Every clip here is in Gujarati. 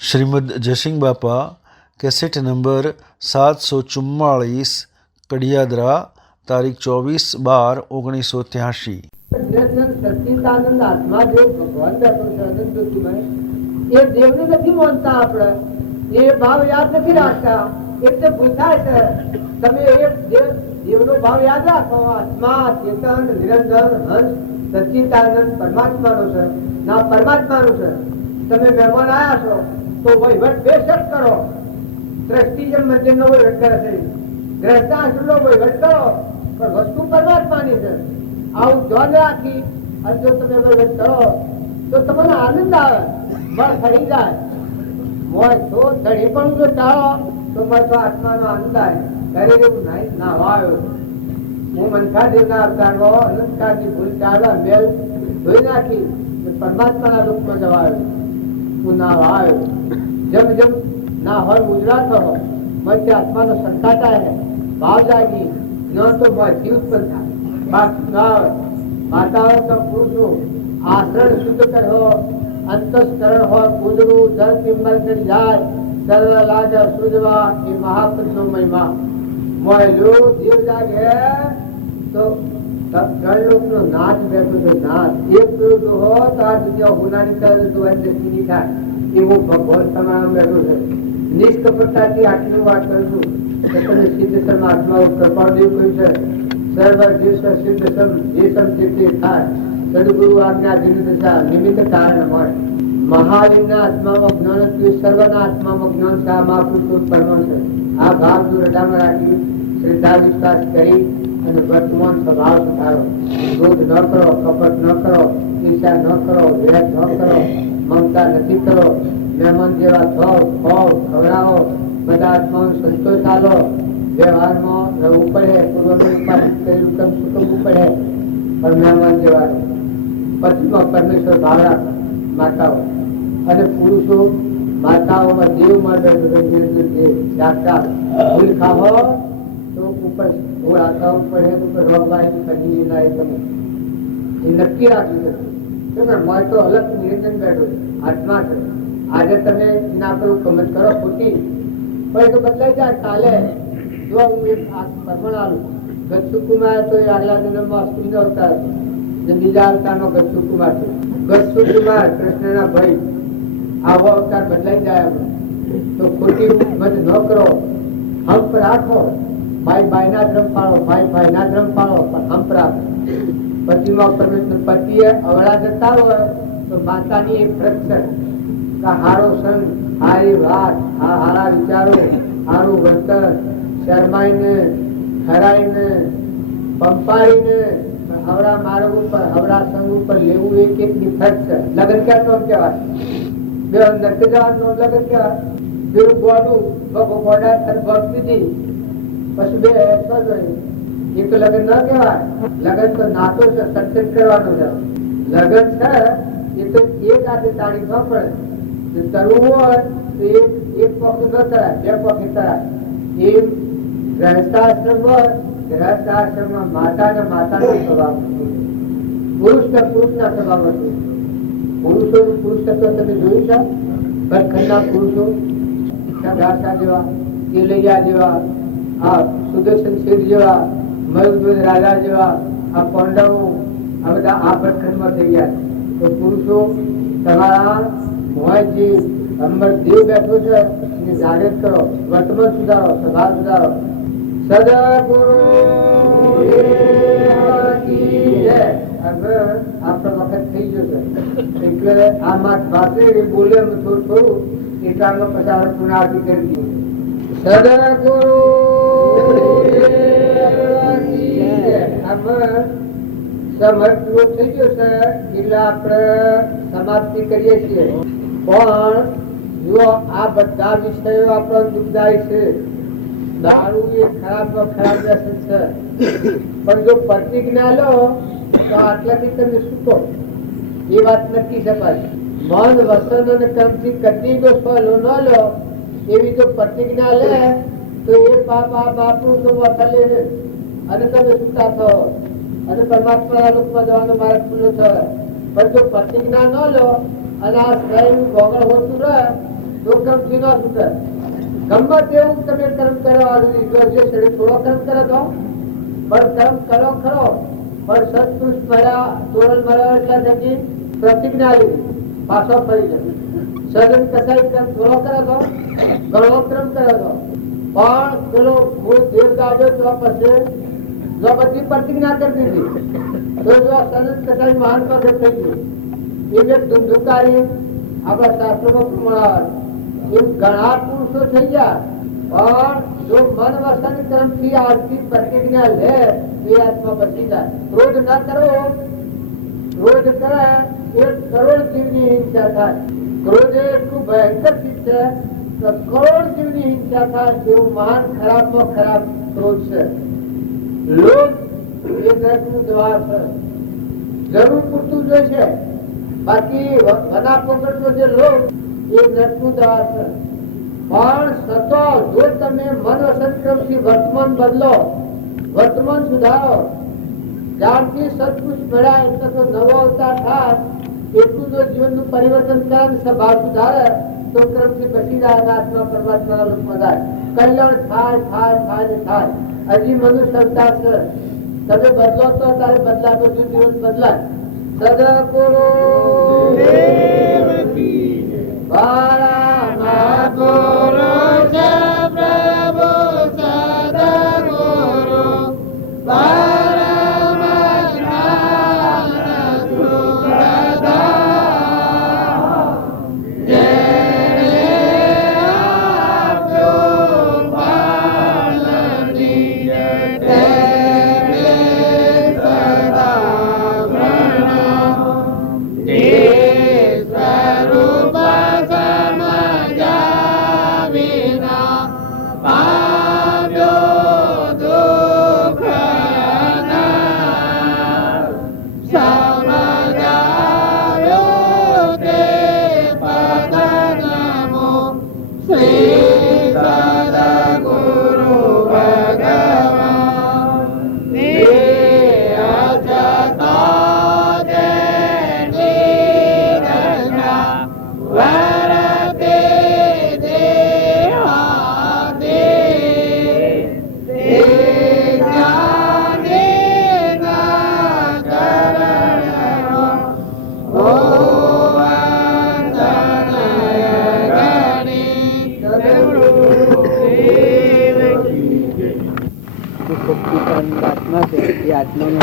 શ્રીમદ જયસિંહ બાપા કેસેટ નંબર 744 કડિયાદરા તારીખ 24/12/1983। સચ્ચિદાનંદ આત્મા જે ભગવાન બેઠો છે અનંત જ્યોતિમય, એ દેવને નથી માનતા. આપણે એ ભાવ યાદ નથી રાખતા એટલે ભૂલ થાય છે. તમે એ દેવનો ભાવ યાદ રાખો. આત્મા ચેતન નિરંજન હંસ સચ્ચિદાનંદ પરમાત્માનો છે, ના પરમાત્માનું છે. તમે મહેમાન આવ્યા છો તો વહીવટ બેશક કરો. દ્રષ્ટિ જેમ મંદિરનો વહીવટ કરે છે, ગ્રસ્તાશ્રમનો વહીવટ કરો, પણ વસ્તુ પરમાત્માની છે. આવું ધ્યાન રાખી અને જો તમે વહીવટ કરો તો તમને આનંદ આવે, બળ ફરી જાય. મોય તો ધડી પણ જો ટાળો તો મને તો આત્માનો આનંદ આવે. ઘરે એવું નાવા આવ્યો હું મનખા દેવના અવતારનો અનંતકાળની ભૂલ ટાળવા મેલ ધોઈ નાખી પરમાત્માના રૂપમાં જવા આવ્યો. હું નાવા આવ્યો. જબ જબ ના હોય ગુજરાત हो मध्य आत्मा नो संकाटा है भाव जागी न तो मध्य उत्पन्न था वातावरण का पुरुषो आचरण शुद्ध करो अंतस्करण हो कुदरू जल पिंबल कर जाए सरल लाज सुजवा ये महापुरुषो महिमा मोय लो जीव जागे तो तब जल लोक नो नाच बैठो तो नाच एक पुरुष हो तो आ दुनिया होनानी तरह तो ऐसे नहीं था कि वो भगवान समान बैठो है. નિષ્કપટતાથી આટલી વાત કરું છું કે તમે સિદ્ધસમ આત્મા કૃપાદેવ કહ્યું છે સર્વ સિદ્ધસમ જે સમ તે થાય સદગુરુ આજ્ઞા દિશા નિમિત્ત કારણ હોય. મહાલિંગના આત્મામાં જ્ઞાન સર્વના આત્મામાં જ્ઞાન છે. આ મહાપુરુષો પરમ છે. આ ભાવ જો હૃદયમાં રાખી શ્રદ્ધા વિશ્વાસ કરી અને વર્તમાન સ્વભાવ સુધારો. ક્રોધ ન કરો, કપટ ન કરો, ઈર્ષા ન કરો, વેર ન કરો, મમતા નથી કરો. મહેમાન જેવા થો, ખાઓ, ખવડાવો, બધા આત્માનો સંતોષ આલો. વ્યવહારમાં રહેવું પડે, પૂર્વનું ઉપાદિત કરેલું તમ ચૂકવવું પડે, પણ મહેમાન જેવા પતિમાં પરમેશ્વર ભાવ રાખો. માતાઓ અને પુરુષો માતાઓમાં દેવ માટે ભૂલ ખાવો તો ઉપર ધૂળ આખાવું પડે તો રોગવાળી ખજી ના એ તમે એ નક્કી રાખી શકો. મેં તો અલગ નિરંજન બેઠો આત્મા છે. આજે તમે એના પર કમેન્ટ કરો ખોટી પણ તો બદલાઈ જાય. કાલે જો હું એક પરમણ આલું ગચ્છુકુમાર તો એ આગલા જન્મમાં અશ્વિનો અવતાર હતો, બીજા અવતારનો ગચ્છુકુમાર છે. ગચ્છુકુમાર કૃષ્ણના ભાઈ આવો અવતાર બદલાઈ જાય તો ખોટી મત ન કરો. હંપ રાખો. ભાઈ ભાઈના ધર્મ પાળો, ભાઈ ભાઈના ધર્મ પાળો, પણ હંપ રાખો. પતિમાં પરમેશ્વર પતિએ અવળા જતા હોય તો માતાની એક રક્ષણ હારો સંગ, હારી વાત, હારા વિચારો, હારું વર્તન, શરમાઈને હરાઈને પંપાડીને હવડા માર્ગ ઉપર હવડા સંગ ઉપર લેવું એક એક ની ફરજ છે. લગ્ન ક્યાં તો કહેવાય બે અંદર કે જવાનું લગ્ન કહેવાય. બેવું ગોડું ગોડા થર ભક્તિ હતી પછી બે એ તો લગ્ન ન કહેવાય. લગ્ન તો નાતો છે, સત્સંગ કરવાનો છે. લગ્ન છે એ તો એક હાથે તાળી ન પડે. કરવું હોય તો એક પગ ન કરાય, બે પગ કરાય. એ ગ્રહસ્થાશ્રમ હોય, ગ્રહસ્થાશ્રમમાં માતાના માતાનો સ્વભાવ, પુરુષના પુરુષના સ્વભાવ હતો. પુરુષો પુરુષ તત્વ તમે જોયું છે. ભરખંડના પુરુષો ગાસા જેવા, કેલૈયા જેવા, આ સુદર્શન શેઠ જેવા, મયુરધ્વજ રાજા જેવા, આ પાંડવો આ બધા આ ભરખંડમાં થઈ ગયા. તો પુરુષો તમારા મોહજી અંબર દેવ બેઠો છે એને જાગૃત કરો, વર્તમાન સુધારો, સ્વભાવ સુધારો. સદગુરુ આપણો વખત થઈ ગયો છે એટલે આ માત વાતે બોલે થોડું થોડું એટલામાં પચાસ પુનરાવૃત્તિ કરી દીધી. સદગુરુ સમર્થ થઈ ગયો છે એટલે આપણે સમાપ્તિ કરીએ છીએ. પણ જો આ બધા વિષયો આપણો દુઃખદાયી છે. દારૂ એ ખરાબ વ્યસન છે, પણ જો પ્રતિજ્ઞા લો તો આટલાથી તમે સુકો એ વાત નક્કી શકાય. મન વસન અને કર્મથી કદી જો ફળ ન લો એવી જો પ્રતિજ્ઞા લે તો એ પાપ આ બાપનું તો વખલે અને તમે સુતા થો અને પરમાત્માના લોકમાં જવાનો માર્ગ ખુલ્લો થયો. પણ જો પ્રતિજ્ઞા ન લો અને આ સ્વયં ગોગળ હોતું રહે તો કર્મથી ન છૂટે. ગમે તેવું તમે કર્મ કર્યો આગળ જો જે શરીર થોડો કર્મ કરે તો પણ કર્મ કરો ખરો પણ સત્પુરુષ મળ્યા તોરણ મળ્યા એટલા થકી પ્રતિજ્ઞા લીધી પાછો ફરી જશે. સજન કસાઈ કર્મ થોડો કરે તો ઘણો કર્મ કરે તો પણ પેલો મૂળ દેવતા આવ્યો તો પછી જો બધી પ્રતિજ્ઞા કરી દીધી તો જો સજન કસાઈ મહાન પદ થઈ ગયું એ ધુમધુકારી આપણા શાસ્ત્રોમાં પ્રમાણ એમ ઘણા પુરુષો થઈ ગયા પણ જો મન વસન કર્મ થી આજથી પ્રતિજ્ઞા લે એ આત્મા બચી જાય. ક્રોધ ના કરો, ક્રોધ કરે 1 કરોડ જીવની હિંસા થાય. ક્રોધ એ એટલું ભયંકર ચીજ છે કે કરોડ જીવની હિંસા થાય એવું મહાન ખરાબમાં ખરાબ ક્રોધ છે. લોભ એ નરકનું દ્વાર છે. જરૂર પૂરતું જોઈશે, બાકી વના પોકડનો જે લોભ એ નરકનું દ્વાર છે. પણ સતો જો તમે મન વસનક્રમથી વર્તમાન બદલો, વર્તમાન સુધારો, જ્યારથી સત્પુરુષ મળ્યા એટલે તો નવો અવતાર થાય એટલું જો જીવનનું પરિવર્તન કરે સ્વભાવ સુધારે તો ક્રમથી બચી જાય અને આત્મા પરમાત્માના રૂપમાં જાય. કલ્યાણ થાય થાય થાય ને થાય. હજી મનુષ્ય અવતાર છે, તમે બદલો તો તારે બદલાય, બધું જીવન બદલાય. સદગુરુ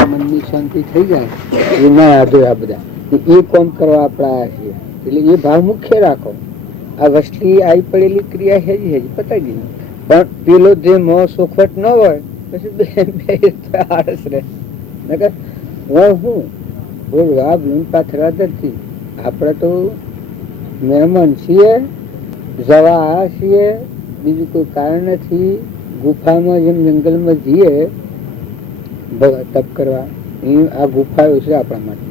મનની શાંતિ થઈ જાય એ ના આધો આ બધા એ કોમ કરવા આપડા છીએ. એટલે એ ભાવ મુખ્ય રાખો. આ વસ્તી આવી પડેલી ક્રિયા હેજી હેજી પતાવી દીધી. પણ પેલો જે મોં સોખવટ ન હોય પછી આળસ રહે. હું બોલવા પાથરા નથી. આપડે તો મહેમાન છીએ, જવા છીએ, બીજું કોઈ કારણ નથી. ગુફામાં જેમ જંગલમાં જઈએ તપ કરવા, આ ગુફા છે આપણા માટે.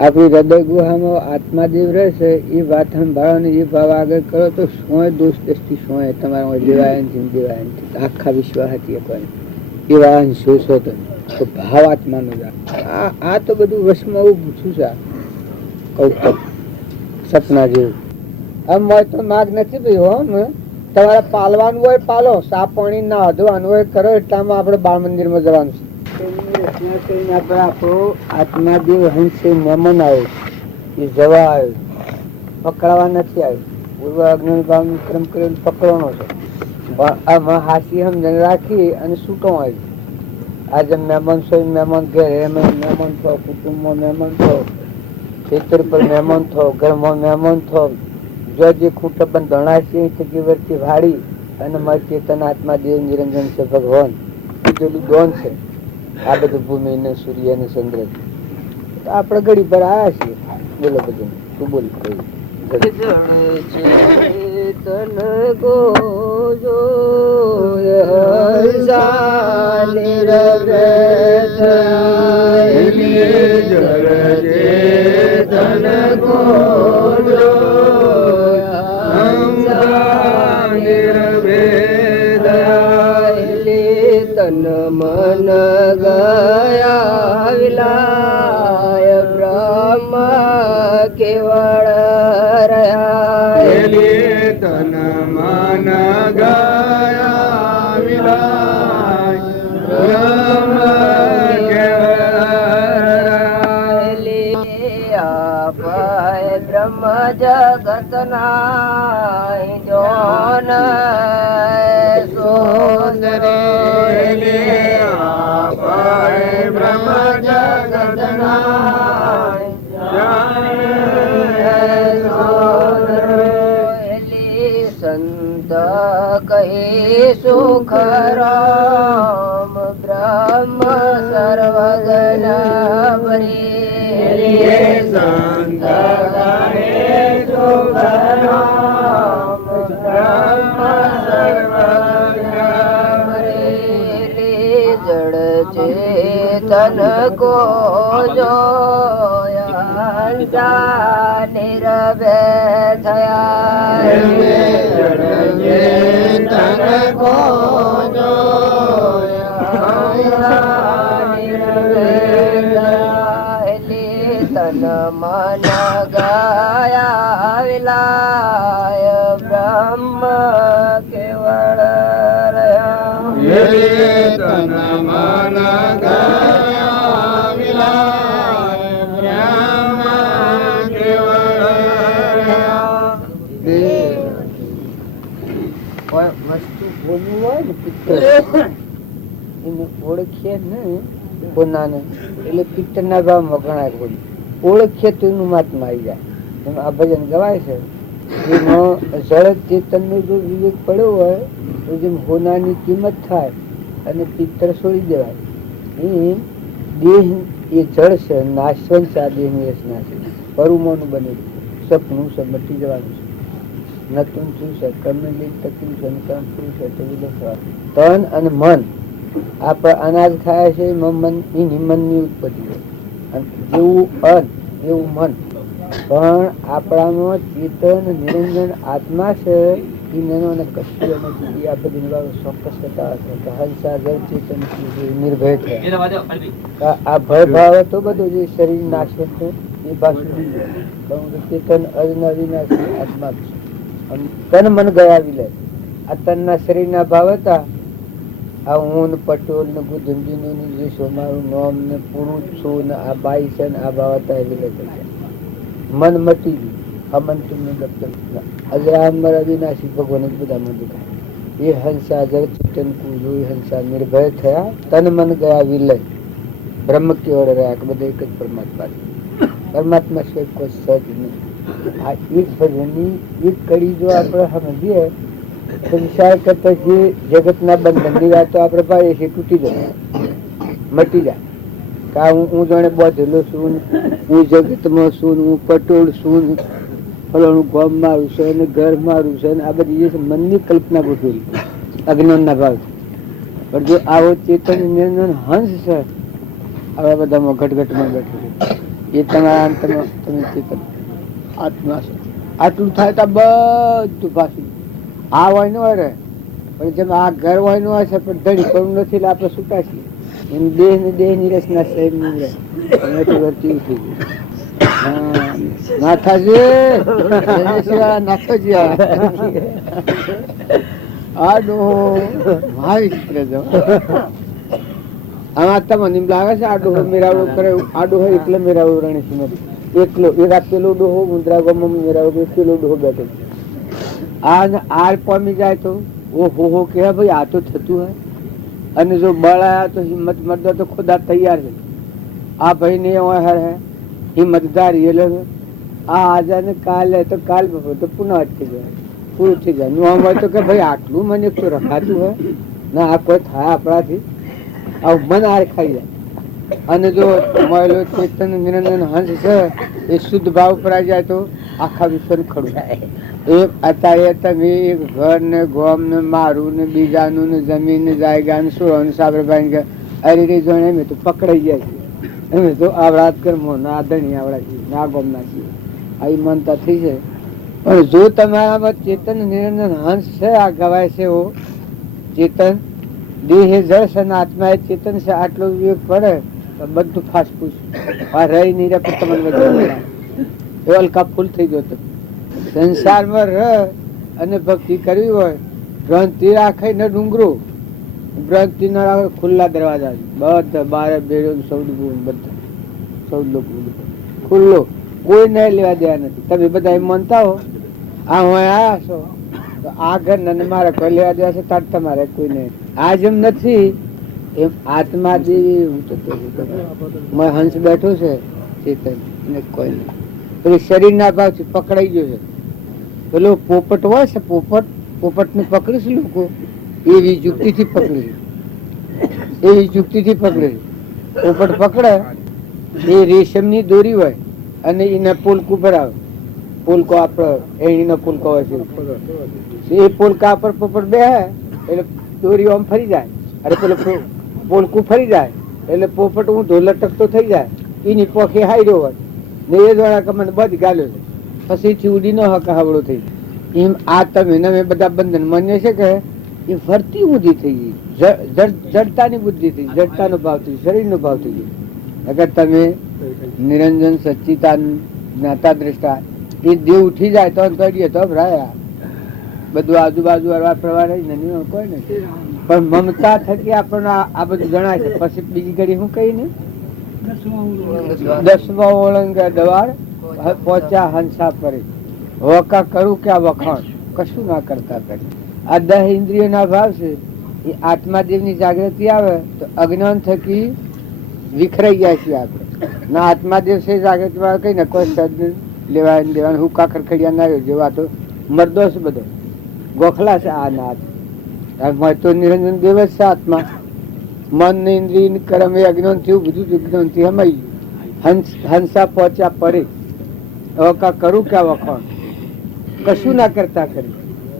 આપણી હૃદય ગુહામાં આત્માદેવ રહેશે એ વાત સંભાળવાની એ ભાવ આગળ કરો તો સોય દોષ દ્રષ્ટિ સોય તમારા દેવાયનથી દેવાયનથી આખા વિશ્વ હતી એવા અંશો છો તમે તો ભાવ આત્માનો આ તો બધું વશમાં ઉભું છું છે. કૌતક સપના જેવું આમ હોય તો માગ નથી ભાઈ હો. તમારે પાલવાનું હોય પાલો, સાપ પાણી ના અધવાનું હોય કરો. એટલામાં આપણે બાળ મંદિરમાં જવાનું છે. આપણો આત્માદેવ હંસે મહેમાન આવ્યો, એ જવા આવ્યો, પકડવા નથી આવ્યો. પૂર્વ અજ્ઞાન ભાવ ક્રમ કરીને પકડવાનો છે. આમાં હાસી સમજણ રાખી અને છૂટો આવ્યો. આજે મહેમાન છો મહેમાન ઘેર એમાં મહેમાન થો, કુટુંબમાં મહેમાન થો, ખેતર પર મહેમાન થો, ઘરમાં મહેમાન થો. જો જે ખૂટ બંધ ધણાશી વર્તી ભાડી અને મારી ચેતન આત્માદેવ નિરંજન છે ભગવાન પેલું દોન છે. આ બધું ભૂમિ ને સૂર્ય ને ચંદ્ર આપડે ઘડી પર આવ્યા છીએ. બોલો બધું તું બોલ. ચેતન ગોજો તન મન ગયા વિલાય બ્રહ્મ કેવળ રહ્યા. તન મન ગયા વિલાય બ્રહ્મ બ્રહ્મ જગત ના જોન સોદરે બ્રહ્મ જગત ના સંત કહી સુખ રામ બ્રહ્મ સર્વગન ભરી સંત કહે સુખ રામ બ્રહ્મ સર્વગન ભરી જડ ચેતન કો જોયા નિરભે થયા ચેતન કો તન મન ગયા વિલાય બ્રહ્મ કેવળ તન મન ગયા વિલાય વસ્તુ બોલવું હોય ને પિત્તર એને ઓળખીએ ને કોનાને એટલે પિત્તર ના ભાવ વગણાય કોઈ ઓળખીએ તો એનું મહાત્મા આવી જાય. એમ આ ભજન ગવાય છે એમાં જળ ચેતન નો જો વિવેક પડ્યો હોય તો જેમ હોનાની કિંમત થાય અને પિત્તર છોડી દેવાય. એમ દેહ એ જળ છે, નાશવંત છે. આ દેહ ની રચના છે, પરુમોનું બનેલું સપનું છે, મટી જવાનું છે. નતું શું છે કર્મલી તકલીફ છે, તન અને મન આપણે અનાજ ખાય છે મન ની ઉત્પત્તિ છે. જેવું અન્ન એવું મન, પણ આપણામાં ચેતન નિરંજન આત્મા છે એ નાનો અને કશું નથી. આ બધી ચોક્કસ હંસાગર ચેતન નિર્ભય થયા. આ ભય ભાવ હતો બધો જે શરીર નાશે છે એ પાછું ચેતન અવિનાશી આત્મા છે. તન મન ગયા વિલય આ તન ના શરીર ના ભાવ હતા. આ હું ને પટોલ ને ગુંજી નું જે સોમારું નોમ ને પુરુષ છું ને આ બાઈ છે ને આ ભાવ હતા એ વિલય થઈ ગયા. મન મટી ગયું. અમન તુમને અજરામર અવિનાશી ભગવાન જ બધા મન દેખાય. એ હંસા જળ ચેતન કુજો હંસા નિર્ભય થયા. તન મન ગયા વિલય બ્રહ્મ કેવળ રહ્યા કે બધા એક જ પરમાત્મા. પરમાત્મા સિવાય કોઈ સજ નહીં. આ એક ભજનની એક કડી જો આપણે સમજીએ તો વિચાર કરતા જે જગત ના બંધનની વાતો આપણે પાડીએ છીએ તૂટી જાય, મટી જાય. કા હું જાણે બોધેલો છું, હું જગતમાં છું, હું પટોળ છું, ફલાણું ગામ મારું છે અને ઘર મારું છે, આ બધી જે મનની કલ્પના ગોઠવેલી અજ્ઞાન ના ભાવ. પણ જો આવો ચેતન નિરંજન હંસ છે આવા બધામાં ઘટઘટમાં બેઠેલું એ તમારા અંતમાં તમે ચેતન આત્મા છે. આટલું થાય તો બધું પાછું આ હોય ન હોય રે. પણ જેમ આ ઘર હોય ન હોય છે પણ ધણી કરવું નથી એટલે આપણે છૂટા છીએ. એમ દેહ ને દેહ ની રચના શરીર ની રહે વર્તી ઉઠી ગયું. નાથાજી નાથાજી આડો ભાવિક આમાં તમને એમ લાગે છે આડો મેરાવડો કરે. આડો હોય એટલે મેરાવડો રણેશ એકલો એક પેલો ડોહો મુદ્રા ગામમાં મેરાવડો પેલો ડોહો બેઠો. આ પામી જાય તો ઓહો કે ભાઈ આ તો થતું હોય. અને જો બળ આયા તો હિંમત મરદો તો ખુદા તૈયાર છે. આ ભાઈ ને હર હે હિંમતદાર એ લોકો આ આજે ને કાલે તો કાલ બપોર તો પુનઃ અટકી જાય, પૂરું થઈ જાય. નું આમ હોય તો કે ભાઈ આટલું મને તો રખાતું હોય ના આ કોઈ થાય આપણાથી આવું મન હાર ખાઈ જાય. અને જો મળેલો ચેતન નિરંજન હંસ છે એ શુદ્ધ ભાવ પર આવી જાય તો આખા વિશ્વનું ખડું. એ અત્યારે તમે ઘર ને ગોમ ને મારું ને બીજાનું ને જમીન ને જાયગા ને સુરો ને સાબરભાઈ કે અરે રે જોડે અમે તો પકડાઈ જાય છે. અમે તો આવડાત કર્મો ના આદરણી આવડા છીએ ના ગોમ ના છીએ આવી માનતા થઈ જાય. પણ જો તમારામાં ચેતન નિરંજન હંસ છે આ ગવાય છે એવો ચેતન દેહ જળ છે ને આત્મા એ ચેતન છે આટલો વિવેક પડે તો બધું ફાસ્ટ ફૂસ આ રહી નહીં રહે તમને બધું એ હલકા ફૂલ થઈ ગયો. તમે સંસારમાં રહ અને ભક્તિ કરવી હોય, ગ્રંથિ રાખે ને ડુંગરો, ગ્રંથિ ના રાખે ખુલ્લા દરવાજા, બધા બારે બેડો સૌદ બધા સૌદ ખુલ્લો, કોઈ નહીં લેવા દેવા નથી. તમે બધા એમ માનતા હો આ હું આયા છો તો આ ઘર ને મારે કોઈ લેવા દેવા છે, તાર તમારે કોઈ નહીં. આજ એમ નથી, એમ આત્મા જેવી હું તો હંસ બેઠો છે ચેતન ને કોઈ નહીં. પેલી શરીર ના ભાવથી પકડાઈ ગયો છે. પેલો પોપટ હોય છે, પોપટ ને પકડીશ લોકો એવી યુક્તિ થી પકડી, એવી યુક્તિ થી પકડે. પોપટ પકડે એ રેશમ ની દોરી હોય અને એને પોલકું ભરાવે. પોલકો આપડે એનો પોલકો હોય છે, એ પોલકા પર પોપટ બે એટલે દોરી આમ ફરી જાય, અરે પેલો પોલકું ફરી જાય એટલે પોપટ ઊંધો લટકતો થઈ જાય. એની પોખે હાર્યો હોય ને એ દ્વારા કમને બધ ગાલ્યો છે, પછી ઉડી ન હક હાવડો થઈ. એમ આ તમે નવે બધા બંધન માન્ય છે કે એ ફરતી ઊંધી થઈ ગઈ, જડતાની બુદ્ધિ થઈ, જડતાનો ભાવ થઈ, શરીરનો ભાવ થઈ ગયો. અગર તમે નિરંજન સચ્ચિતાન જ્ઞાતા દ્રષ્ટા એ દેવ ઉઠી જાય તો કરીએ તો ભરાયા બધું આજુબાજુ હરવા પ્રવાર કોઈ નથી. પણ મમતા થકી આપણને આ બધું જણાય છે. પછી બીજી ઘડી હું કઈ ને 10મા ઓળંગ દવાડ પહોંચ્યા હંસા પરે, વકા કરું કે વખાણ કશું ના કરતા કરી. આ 10 ઇન્દ્રિયો ના ભાવ છે એ આત્માદેવ ની જાગૃતિ આવે તો અજ્ઞાન થકી વિખરાઈ જાય છે આપણે. ના આત્માદેવ છે જાગૃતિ વાળા કઈ ને કોઈ શબ્દ લેવા દેવાનું હું કાકર ખડિયા ના રહ્યો જેવા તો મરદો છે બધો ગોખલા છે. આ નાથ તો નિરંજન દેવ જ છે આત્મા. મન ને ઇન્દ્રિય કર્મ એ અજ્ઞાન થયું, બધું વિજ્ઞાન થી હમાઈ હંસા પહોંચ્યા પરે, કા કરું ક્યાં વખાણ કશું ના કરતા કરી.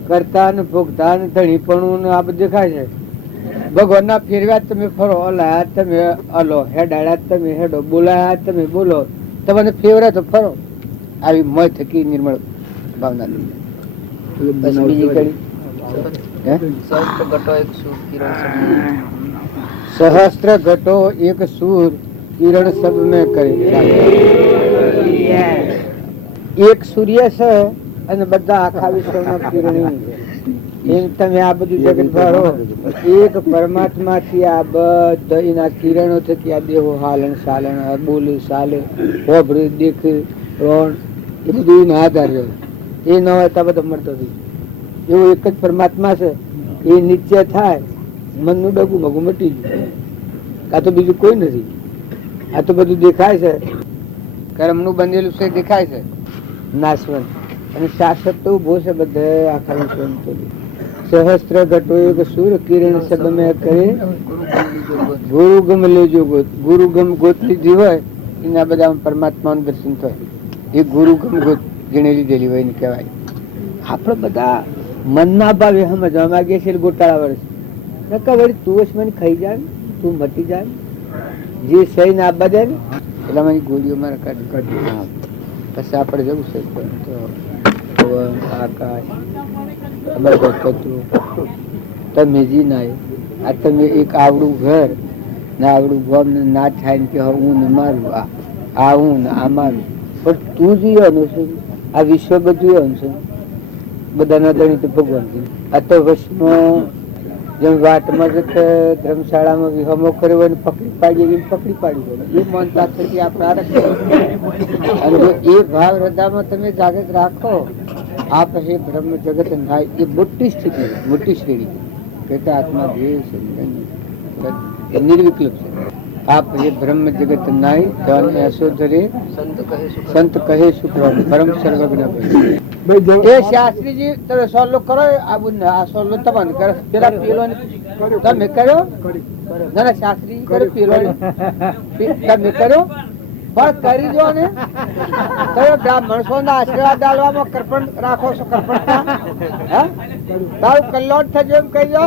કરતા ને ભોગતા ને ધણીપણું ને આ બધું દેખાય છે. ભગવાન ના ફેરવ્યા તમે ફરો, હલાયા તમે હલો, હેડાડ્યા તમે હેડો, બોલાયા તમે બોલો, તમને ફેવરે તો ફરો. આવી મય થકી નિર્મળ ભાવના બીજી કરી સહસ્ત્ર ઘટો એક સૂર કિરણ સબ મેં કરે. એક સૂર્ય છે અને બધા આખા વિશ્વમાં કિરણ. એમ તમે આ બધું જગત ભરો એક પરમાત્મા થી આ બધા એના કિરણો થકી આ દેહો હાલન સાલન બોલે ચાલે હોભરે દેખે રોણ એ બધું એનો આધાર રહ્યો. એ ન હોય તો બધો મળતો નથી. એવું એક જ પરમાત્મા છે. એ નિશ્ચય થાય મનનું ડગું મગું મટી ગયું. આ તો બીજું કોઈ નથી. આ તો બધું દેખાય છે, કર્મનું બનેલું છે દેખાય છે નાશવંત, અને શાશ્વત તો ઉભો છે બધે આખા વિશ્વ. સહસ્ત્ર ઘટો એક સૂર કિરણ સબ મેં કરે, ગુરુગમ લેજો ગોત. ગુરુગમ ગોત લીધી હોય એના બધા પરમાત્માનું દર્શન થાય. એ ગુરુગમ ગોત ગીણે લીધેલી હોય ને કહેવાય. આપડે બધા મનના ભાવે સમજવા માંગીએ છીએ ગોટાળા વર્ષ વળી તું જ મને ખાઈ જાય, તું મટી જાય, જે સહી ના આપવા દે ને એટલે મને ગોળીઓ મારે કાઢી. પછી આપણે જવું છે આકાશ તમે જી ના આ તમે એક આવડું ઘર ને આવડું ગોમ ને ના થાય ને કે હું ને મારું આ હું ને આ મારું, પણ તું જીવવાનું છે. આ વિશ્વ બધું એવાનું છે. બધાના ધણી તો ભગવાન છે. આ તો વશમાં જેમ વાટમાં ધર્મશાળામાં વિહમો કર્યો હોય પકડી પાડી એ માનતા થકી આપણે અને જો એ ભાવ હૃદયમાં તમે જાગૃત રાખો. આપ હે બ્રહ્મ જગત નાય એ મોટી સ્થિતિ, મોટી શ્રેણી કહેતા આત્મા જે નિર્વિકલ્પ છે. આપ હે બ્રહ્મ જગત નાય ધન એસો ધરે સંત કહે શુક્ર પરમ સર્વજ્ઞ. એ શાસ્ત્રીજી તમે સોલ્વ કરો આ સોલ્વ તમને કરો પેલા પેલો તમે કર્યો ના શાસ્ત્રી કર્યો પેલો તમે કર્યો પણ કરી દો ને માણસો ના આશીર્વાદ ડાલવામાં કરપણ રાખો છો. કરપણ તારું કલ્યાણ થજો એમ કહી દો.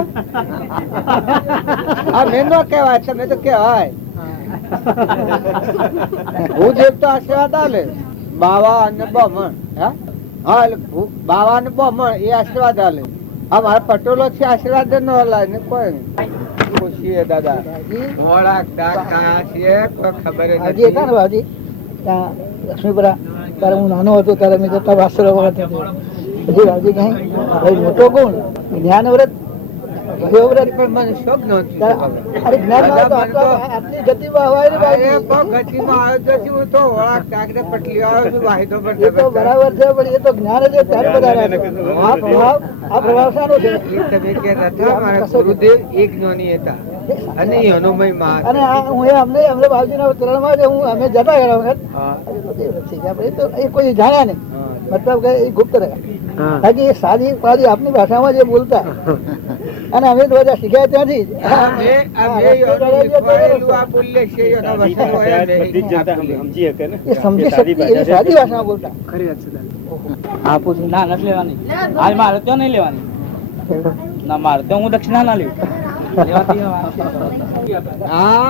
આ મેં નો કહેવાય, તમે તો કહેવાય. હું દેવ તો આશીર્વાદ આલે બાવા અને બમણ. હા એટલે બાવા ને બમણ એ આશીર્વાદ આલે. આ મારા પટોલો છે આશીર્વાદ ન હલાય ને કોઈ દાદા લક્ષ્મીપુરા ત્યારે હું નાનો હતો ત્યારે મેં જતા વાસ્ત્ર વખત રાજી કઈ ભાઈ મોટો કોણ જ્ઞાન વ્રત વ્રત પણ મને શોખ નહોતી. અરે જ્ઞાન આટલી ગતિમાં હોય ને ભાઈ અરે બહુ ગતિમાં આવ્યો તો હું તો વળાંક કાંકરે પટલી આવ્યો છું, વાહિદો પર એ તો બરાબર છે પણ એ તો જ્ઞાન જ ત્યારે બધા આ પ્રભાવ શાનો છે તમે કહેતા હતા મારા ગુરુદેવ એક જ્ઞાની હતા અને એ અનુમય માં અને હું અમને બાજુના તરણમાં હું અમે જતા ગયા વખત આપણે તો એ કોઈ જાણ્યા નહીં મતલબ કે એ ગુપ્ત રહ્યા બાકી એ સાદી પાદી આપની ભાષામાં જે બોલતા અને અમે તો બધા શીખ્યા ત્યાંથી એ સમજી શકતી એવી સાદી ભાષામાં બોલતા હા પૂછું ના નથી લેવાની આજ મારે તો નહીં લેવાની ના મારે તો હું દક્ષિણા ના લેવું હા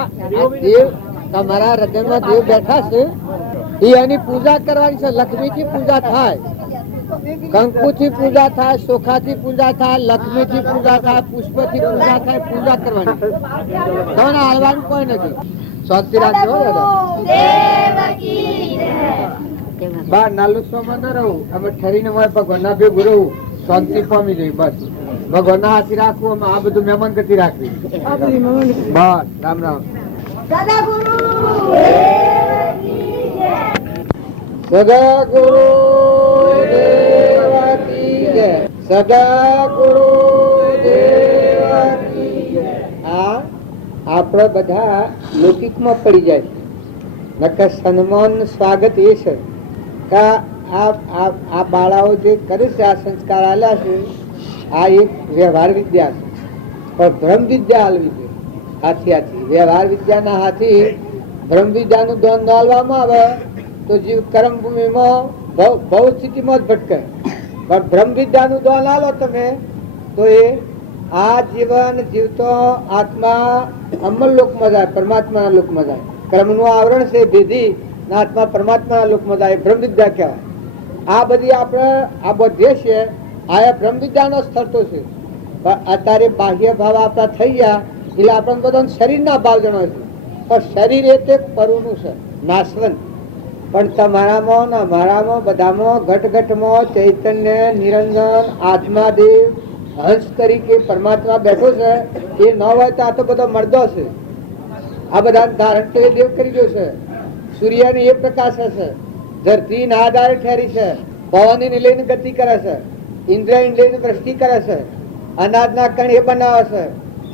દેવ તમારા હૃદયમાં દેવ બેઠા છે એ એની પૂજા કરવાની છે. લક્ષ્મી થી પૂજા થાય, કંકુ થી પૂજા થાય, ચોખા થી પૂજા થાય, લક્ષ્મી થી પૂજા થાય, પુષ્પ થી પૂજા થાય. પૂજા કરવાની તમને હાલવાનું કોઈ નથી. શાંતિ રાખજો દાદા. બાર નાલુસમાં ન રહું, અમે ઠરીને મળે ભગવાનના ભેગું રહું, શાંતિ પામી જઈ. બસ ભગવાનના હાથી રાખવું, અમે આ બધું મહેમાન ગતિ રાખવી. બસ રામ રામ. સદા ગુરુ દેવા કી જય. સદા ગુરુ દેવા કી જય. આ આપણે બધા લૌકિકમાં પડી જાય છે. નકર સન્માન સ્વાગત એ છે કે આ બાળાઓ જે કરે છે, આ સંસ્કાર આલ્યા છે, આ એક વ્યવહાર વિદ્યા છે. પણ બ્રહ્મ વિદ્યા આલવી છે. હાથી વ્યવહાર વિદ્યાના હાથી બ્રહ્મ વિદ્યાનું ધ્યાન ન આલવામાં આવે તો જીવ કર્મ ભૂમિમાં ભવ સ્થિતિમાં જ ભટકે. પણ બ્રહ્મ વિદ્યાનું ધ્યાન આલો તમે તો એ આ જીવન જીવતો આત્મા અમલ લોકમાં જાય, પરમાત્માના લોકમાં જાય. કર્મનું આવરણ છે ભેદી ના આત્મા પરમાત્માના લોકમાં જાય, બ્રહ્મ વિદ્યા કહેવાય. આ બધી આપણે આ બધે છે આ બ્રહ્મ વિદ્યાનો સ્થળ તો છે. પણ અત્યારે બાહ્ય ભાવ આપણા થઈ ગયા એટલે આપણને બધા શરીરના ભાવ જણાવે છે. પણ શરીર એ તે પરુનું છે, નાશવંત. પણ તમારામાં ને અમારામાં બધામાં ઘટઘટમાં ચૈતન્ય નિરંજન આત્માદેવ હંસ તરીકે પરમાત્મા બેઠો છે. એ ન હોય તો આ તો બધો મર્દો છે. આ બધા ધારણ તો એ દેવ કરી ગયો છે. સૂર્યને એ પ્રકાશ છે, ધરતી ના આધારે ઠેરી છે, પવન લઈને ગતિ કરે છે, ઇન્દ્ર લઈને વૃષ્ટિ કરે છે, અનાજના કણ એ બનાવે છે,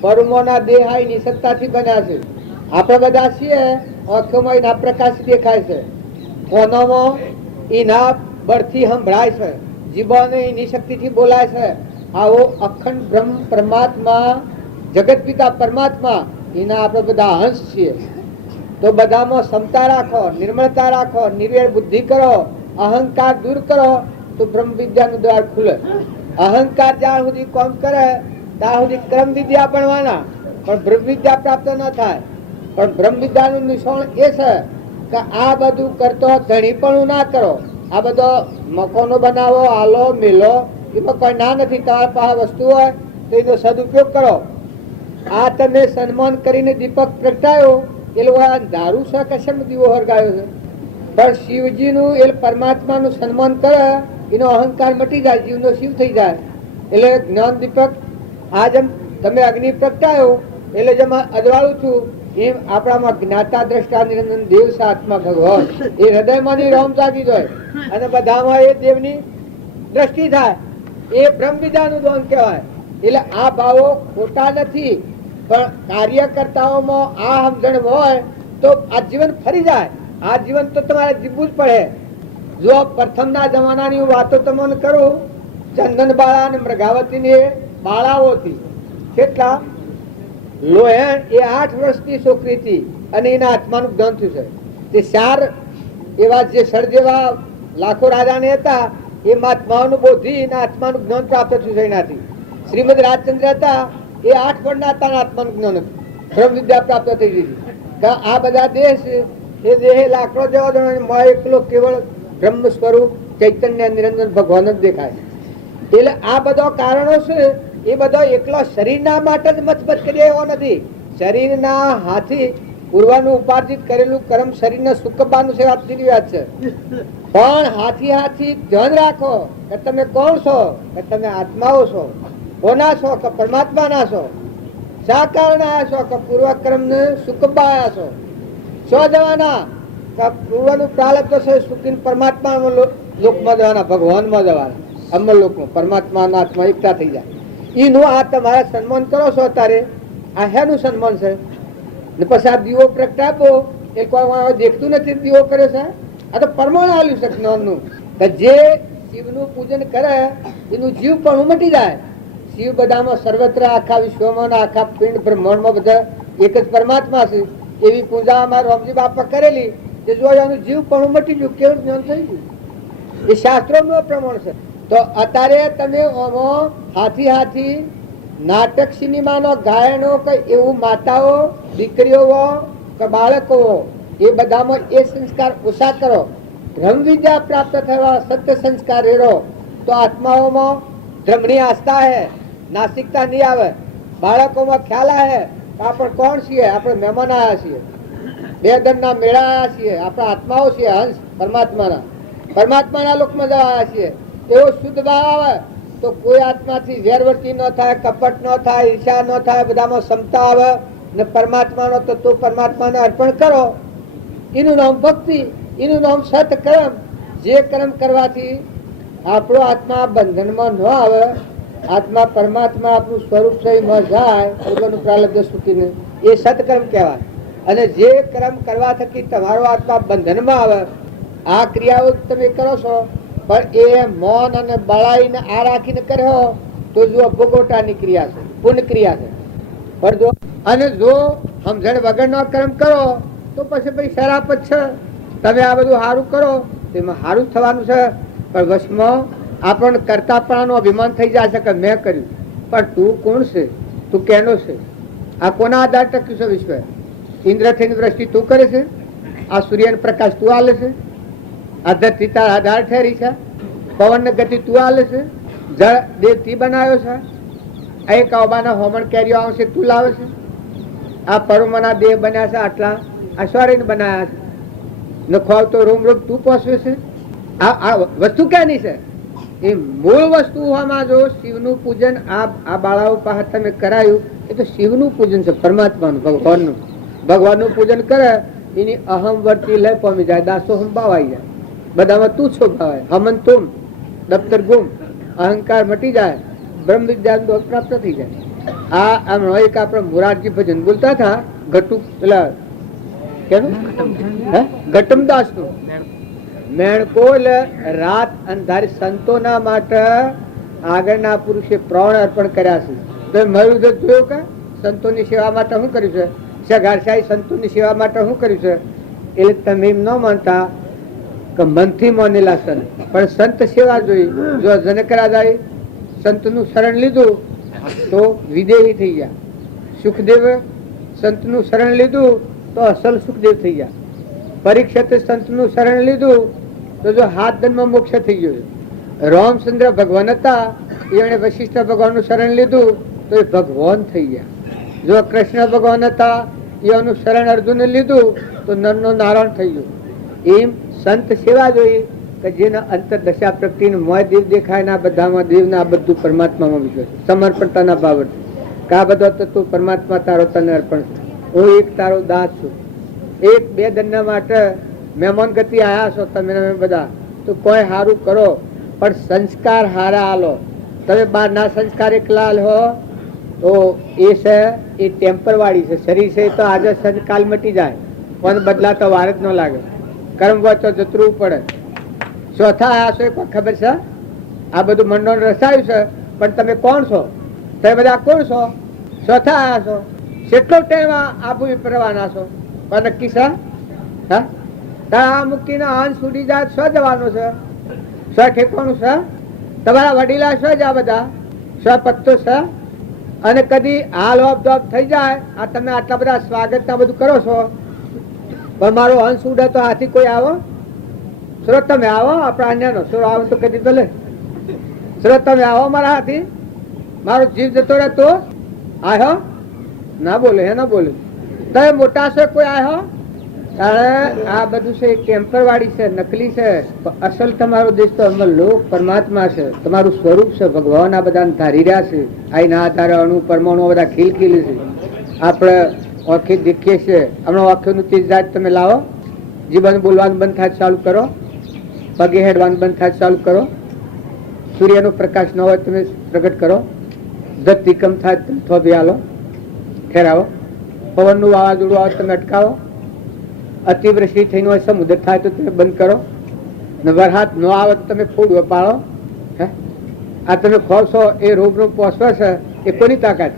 પરુમોના દેહ આ નિસત્તાથી બન્યા છે. આપણે બધા છીએ આંખોમાં એના પ્રકાશ દેખાય છે, કોનોમાં એના બળથી સંભળાય છે, જીભોને એની શક્તિથી બોલાય છે. આવો અખંડ બ્રહ્મ પરમાત્મા જગત પિતા પરમાત્મા એના આપણે બધા અંશ છીએ. તો બધામાં ક્ષમતા રાખો, નિર્મળતા રાખો, નિર્વેળ બુદ્ધિ કરો, અહંકાર દૂર કરો તો બ્રહ્મ વિદ્યાનું દ્વાર ખુલે. અહંકાર જ્યાં સુધી કોમ કરે ત્યાં સુધી ક્રમ વિદ્યા ભણવાના, પણ બ્રહ્મ વિદ્યા પ્રાપ્ત ન થાય. પણ બ્રહ્મ વિદ્યાનું નિશાન એ છે કે આ બધું કરતો ધણીપણું ના કરો. આ બધો મકાનો બનાવો, આલો મેલો, એમાં કોઈ ના નથી. તમારી પાસે વસ્તુ હોય તો એનો સદુપયોગ કરો. આ તમે સન્માન કરીને દીપક પ્રગટાયો એ લોકો દારૂ છે કે શેમ દીવો હરગાયો છે. પણ શિવજીનું એ પરમાત્માનું સન્માન કરે એનો અહંકાર મટી જાય, જીવનો શિવ થઈ જાય. એટલે જ્ઞાન દીપક આ જેમ તમે અગ્નિ પ્રગટાયો એટલે જેમ અજવાળું છું એમ આપણામાં જ્ઞાતા દ્રષ્ટા નિરંજન દેવ છે આત્મા ભગવાન. એ હૃદયમાંની રોમ જાગી જાય અને બધામાં એ દેવની દ્રષ્ટિ થાય. એ બ્રહ્મ વિદ્યાનું દોન કહેવાય. એટલે આ ભાવો ખોટા નથી, પણ કાર્યકર્તાઓમાં આ સમજણ હોય તો આ જીવન ફરી જાય. આ જીવન તો તમારે જીવવું જ પડે. જો પ્રથમના જમાનાની હું વાતો તમને કરું, ચંદન બાળા અને મૃગાવતીની બાળાઓ હતી. કેટલા લોહેણ એ 8 વર્ષની છોકરી હતી અને એના આત્માનું જ્ઞાન થયું છે. તે 4 એવા જે સર જેવા લાખો રાજાને હતા એ મહાત્માઓનું બોધી એના આત્માનું જ્ઞાન પ્રાપ્ત થયું છે એનાથી. શ્રીમદ રાજચંદ્ર હતા એ 8 વર્ષના હતા, આત્માનું જ્ઞાન હતું, બ્રહ્મ વિદ્યા પ્રાપ્ત થઈ ગઈ. આ બધા દેશ એ દેહ લાકડો જેવો એકલો કેવળ બ્રહ્મ સ્વરૂપ ચૈતન્ય નિરંજન ભગવાન જ દેખાય. એટલે આ બધા કારણો છે એ બધો એકલો શરીરના માટે જ મતભેદ કરીએ એવો નથી. શરીરના હાથી પૂર્વનું ઉપાર્જિત કરેલું કર્મ શરીરને સુકવવાનું છે, વાત સીધી વાત છે. પણ હાથી ધ્યાન રાખો કે તમે કોણ છો, કે તમે આત્માઓ છો. કોના છો? કે પરમાત્માના છો. શા કારણે આવ્યા છો? કે પૂર્વ કર્મ ને સુકવવા આવ્યા છો. શું જવાના? કે પૂર્વનું પ્રારબ્ધ છે સુખીન પરમાત્મા લોકમાં જવાના, ભગવાનમાં જવાના, અમર લોકમાં પરમાત્માના આત્મા એકતા થઈ જાય. એનું આ તમારા સન્માન કરો છો અત્યારે, આ હેનું સન્માન છે? ને પછી આ દીવો પ્રગટાવો એ કોઈ દેખતું નથી દીવો કરે છે. આ તો પરમાણ આલ્યું છે જ્ઞાનનું, કે જે શિવનું પૂજન કરે એનું જીવ પણ મટી જાય. શિવ બધામાં સર્વત્ર આખા વિશ્વમાં આખા પિંડ બ્રહ્માંડમાં બધા એક જ પરમાત્મા છે. એવી પૂજા અમારા રામજી બાપા કરેલી, જે જો એનું જીવ પણ મટી ગયું, કેવું જ્ઞાન થઈ ગયું. એ શાસ્ત્રોનું પ્રમાણ છે. તો અત્યારે તમે હાથી નાટક સિનેમાનો ગાયનો કે એવું માતાઓ દીકરીઓ કે બાળકો એ બધામાં એ સંસ્કાર ઓછા કરો. બ્રહ્મ વિદ્યા પ્રાપ્ત થવા સત્ય સંસ્કાર રેડો તો આત્માઓમાં ધર્મની આસ્થા હે, નાસ્તિકતા નહીં આવે. બાળકોમાં ખ્યાલ આવે કે આપણે કોણ છીએ, આપણે મહેમાન આવ્યા છીએ, બે દરના મેળા આવ્યા છીએ, આપણા આત્માઓ છીએ, હંસ પરમાત્માના લોકમાં જવા આવ્યા છીએ. એવો શુદ્ધ ભાવ આવે તો કોઈ આત્માથી વેરવર્તી ન થાય, કપટ ન થાય, ઈર્ષા ન થાય, બધામાં ક્ષમતા આવે. ને પરમાત્માનો તત્વ પરમાત્માને અર્પણ કરો. એનું નામ ભક્તિ, એનું નામ સત્કર્મ. જે કર્મ કરવાથી આપણો આત્મા બંધનમાં ન આવે, આત્મા પરમાત્મા આપણું સ્વરૂપ થઈમાં જાય, ભગવાનનું પ્રારબ્ધ સુખીને, એ સત્કર્મ કહેવાય. અને જે કર્મ કરવા થકી તમારો આત્મા બંધનમાં આવે, આ ક્રિયાઓ તમે કરો છો, પણ એ મૌન અને બળાઈને આ રાખીને કર્યો તો જો ભોગવટાની ક્રિયા છે, પુણ્ય ક્રિયા છે. પણ જો અને જો સમજણ વગરનો કર્મ કરો તો પછી શરાપ જ છે. તમે આ બધું સારું કરો તેમાં સારું થવાનું છે, પણ વશમાં આપણને કરતાપણાનું અભિમાન થઈ જાય છે કે મેં કર્યું. પણ તું કોણ છે? તું કેનો છે? આ કોના આધાર ટક્યું છે વિશ્વ? ઇન્દ્રથી દ્રષ્ટિ તું કરે છે? આ સૂર્યનો પ્રકાશ તું આલે છે? આ ધરતી તારા આધાર ઠેરી છે? પવન ગતિ તું આલે છે? જળ દેવથી બનાવ્યો છે? એક અવબાના હોમણ કેરીઓ આવશે તું લાવે છે? આ પરોમના દેહ બન્યા છે, આટલા આ સ્વરીને બનાવ્યા છે. નખવાવ તો રોમ રોમ તું પોસવે છે. આ વસ્તુ ક્યાંની છે? એ મૂળ વસ્તુ આમાં જો શિવનું પૂજન આ બાળાઓ પાસે તમે કરાયું, એ તો શિવનું પૂજન છે, પરમાત્માનું, ભગવાનનું પૂજન કરે એની અહમ વર્તી લઈ પામી જાય, દાસો હમ બાવાઈ જાય. બધામાં તું છો ભાવાય, હમન તુમ દફતર ગુમ, અહંકાર મટી જાય, બ્રહ્મ વિદ્યા પ્રાપ્ત થઈ જાય. આ એક આપણે મોરારજી ભજન બોલતા હતા, ઘટુ પેલા કેનું ઘટમદાસ નું મેણકોલ રાત અંધારી સંતોના માટે આગળના પુરુષે પ્રાણ અર્પણ કર્યા છે. તો મારું જોયું કે સંતોની સેવા માટે શું કર્યું છે? સગારશાહી સંતોની સેવા માટે શું કર્યું છે? એટલે તમે એમ ન માનતા કે મનથી માનેલા સંત, પણ સંત સેવા જોઈ. જો જનકરાજાએ સંતનું શરણ લીધું તો વિદેહી થઈ ગયા. સુખદેવ સંતનું શરણ લીધું તો અસલ સુખદેવ થઈ ગયા. પરીક્ષિતે સંતનું શરણ લીધું તો જો હાથ જન્મ મોક્ષ થઈ ગયો. રામચંદ્ર ભગવાન હતા, એને વશિષ્ઠ ભગવાનનું શરણ લીધું તો એ ભગવાન થઈ ગયા. જો કૃષ્ણ ભગવાન હતા, એનું શરણ અર્જુને લીધું તો નરનો નારાયણ થઈ ગયો. એમ સંત સેવા જોઈ કે જેના અંતરદશા પ્રગતિને મોય દેવ દેખાય ના બધામાં દેવના આ બધું પરમાત્મામાં વિશ્વાસ, સમર્પણતાના ભાવ કે આ બધો તત્વ પરમાત્મા તારો તને અર્પણ છે. હું એક તારો દાસ છું. એક બે દરના માટે મહેમાન ગતિ આયા છો તમે બધા, તો કોઈ સારું કરો પણ સંસ્કાર હારા આલો. તમે બહારના સંસ્કાર એકલા હો તો એ છે એ ટેમ્પર વાળી છે. શરીર છે તો આજે કાલ મટી જાય, પણ બદલા તો વાર જ ન લાગે. કર્મ વાંચો જતરવું પડે. ચોથા આયા છો કોઈ ખબર છે? આ બધું મંડળ રસાયું છે, પણ તમે કોણ છો? તમે બધા કોણ છો? ચોથા આયા છો. કેટલો ટાઈમ આબુ વિપરવાના છો? પણ નક્કી છે? હા, આ મૂકીને અંશ ઉડી જાય શું જવાનું છે? શું ઠેકવાનું છે? તમારા વડીલા શું જ આ બધા શું પત્તો છે? અને કદી હાલ ઓફ જોબ થઈ જાય, આ તમે આટલા બધા સ્વાગત બધું કરો છો, પણ મારો અંશ ઉડે તો હાથી કોઈ આવો? સ્રોત તમે આવો, આપણા અન્યનો સ્રો આવો તો કદી ભલે. સ્રોત તમે આવો મારા હાથી, મારો જીવ જતો રહે તો આવ્યો ના બોલે, હે ના બોલે. તમે મોટા છે કોઈ આવ્યો તારે આ બધું છે ટેમ્પર વાળી છે, નકલી છે. અસલ તમારો દેશ તો અમલ લોક પરમાત્મા છે, તમારું સ્વરૂપ છે. ભગવાન આ બધા ધારી રહ્યા છે. આના આધારે અણુ પરમાણુ બધા ખીલ છે. આપણે ઓખી દેખીએ છીએ. હમણાં ઓખીનું ચીજ જાત તમે લાવો, જીવન બોલવાનું બંધ થાય ચાલુ કરો, પગે હેડવાનું બંધ થાય ચાલુ કરો, સૂર્યનો પ્રકાશ ન હોય તમે પ્રગટ કરો, ધરતી કમ થાય તમે થોભી આલો ઠેરાવો, પવનનું વાવાઝોડું આવે તમે અટકાવો, અતિવૃષ્ટિ થઈને હોય સમુદ્ર થાય તો તમે બંધ કરો, ને વરસાદ ન આવે તો તમે ફૂડવો પાડો. હે આ તમે ખો છો એ રોગનો પોષવો છે એ કોની તાકાત?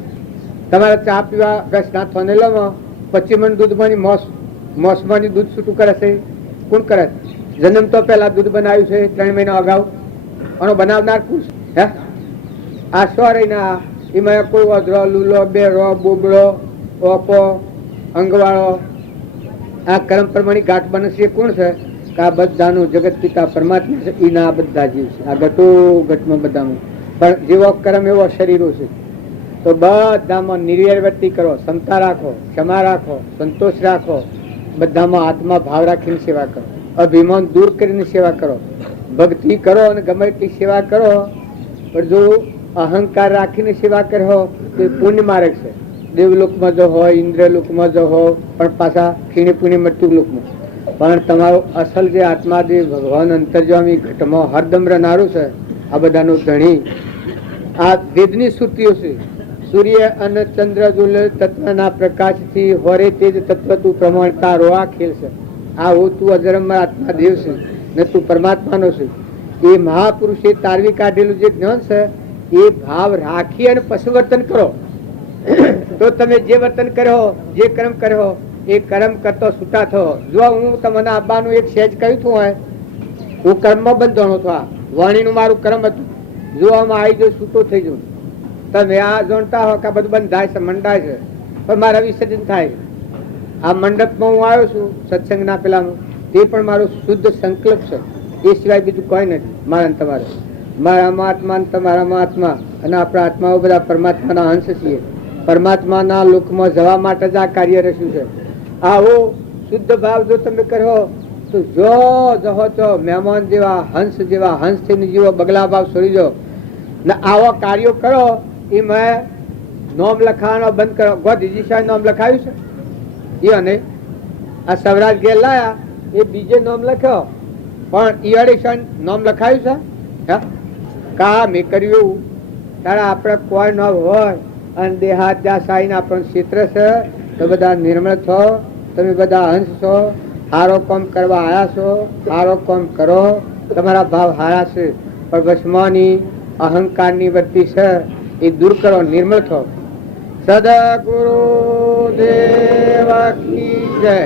તમારે ચા પીવા ઘસ ના થોનેલામાં 25 મણ દૂધમાંની મોસમાંની દૂધ છૂટું કરે છે કોણ કરે? જન્મ તો પહેલા દૂધ બનાવ્યું છે 3 મહિના અગાઉ. આનો બનાવનાર કોણ છે? હે આ સોરીના એમાં કોઈ વધરો લૂલો બેરો બોબડો ઓકો અંગવાળો આ કર્મ પ્રમાણે ગાંઠ બને છે કોણ છે? કે આ બધાનું જગત પિતા પરમાત્મા છે. એના બધા જીવ છે આ ઘટો ઘટમાં બધામાં. પણ જેવો કર્મ એવો શરીરો છે. તો બધામાં નિર્વૃત્તિ કરો, ક્ષમતા રાખો, ક્ષમા રાખો, સંતોષ રાખો, બધામાં આત્મા ભાવ રાખીને સેવા કરો, અભિમાન દૂર કરીને સેવા કરો, ભક્તિ કરો અને ગમે તે સેવા કરો. પણ જો અહંકાર રાખીને સેવા કરો તો પુણ્ય માર્ગ છે. દેવલોકમાં જો હોય, ઇન્દ્રલોકમાં જો હોય, પણ પાછા ખીણે પુણે મૃત્યુ લોકમાં. પણ તમારો અસલ જે આત્મા જે ભગવાન અંતર્જામી ઘટમાં હરદમ રહેનારું છે આ બધાનું ધણી. આ વેદની શ્રુતિઓ છે. સૂર્ય અને ચંદ્ર જુલ તત્વના પ્રકાશથી હોરે તેજ તત્વ તું પ્રમાણ તારો આ ખેલ છે. આ હો તું અજરમર આત્મા દેવ છે ને તું પરમાત્માનો છે. એ મહાપુરુષે તારવી કાઢેલું જે જ્ઞાન છે એ ભાવ રાખી અને પશુવર્તન કરો તો તમે જે વર્તન કર્યો, જે કર્મ કર્યો એ કર્મ કરતો છૂટા થયો. જો હું તમને આપવાનું એક સહેજ કહ્યું હતું હોય, હું કર્મમાં બંધાણો હતો. આ વાણીનું મારું કર્મ હતું. જો આમાં આવી જો છૂટો થઈ જવું. તમે આ જોણતા હો કે બધું બંધાય છે, મંડાય છે, પણ મારા વિસર્જન થાય. આ મંડપમાં હું આવ્યો છું સત્સંગના પેલામાં, તે પણ મારો શુદ્ધ સંકલ્પ છે. એ સિવાય બીજું કોઈ નથી. મારા ને તમારે, મારામાં આત્મા ને તમારામાં આત્મા, અને આપણા આત્માઓ બધા પરમાત્માના અંશ છીએ. પરમાત્માના લોકમાં જવા માટે જ આ કાર્ય રચ્યું છે. આવો શુદ્ધ ભાવ જો તમે કરો તો જો જહો તો મહેમાન જેવા, હંસ જેવા, હંસ થઈને જીવો, બગલા ભાવ છોડી દો ને આવા કાર્યો કરો. એ મેં નોમ લખાવાનો બંધ કરો. ગોધીજી સાહેબ નોમ લખાયું છે એ, અને આ સવરાજ ઘેર લાયા એ બીજે નોમ લખ્યો, પણ ઈયાડે સાહેબ નોમ લખાયું છે. કા મેં કર્યું તારા આપણે કોઈ ન હોય અને દેહાત જ્યાં સાઈને આપણું ક્ષેત્ર છે તો બધા નિર્મળ છો. તમે બધા અંશ છો, સારો કામ કરવા આવ્યા છો, સારો કામ કરો, તમારા ભાવ હારા છે. પણ વસમાની અહંકારની વૃત્તિ છે એ દૂર કરો, નિર્મળ થો. સદગુરુ દેવ કી જય.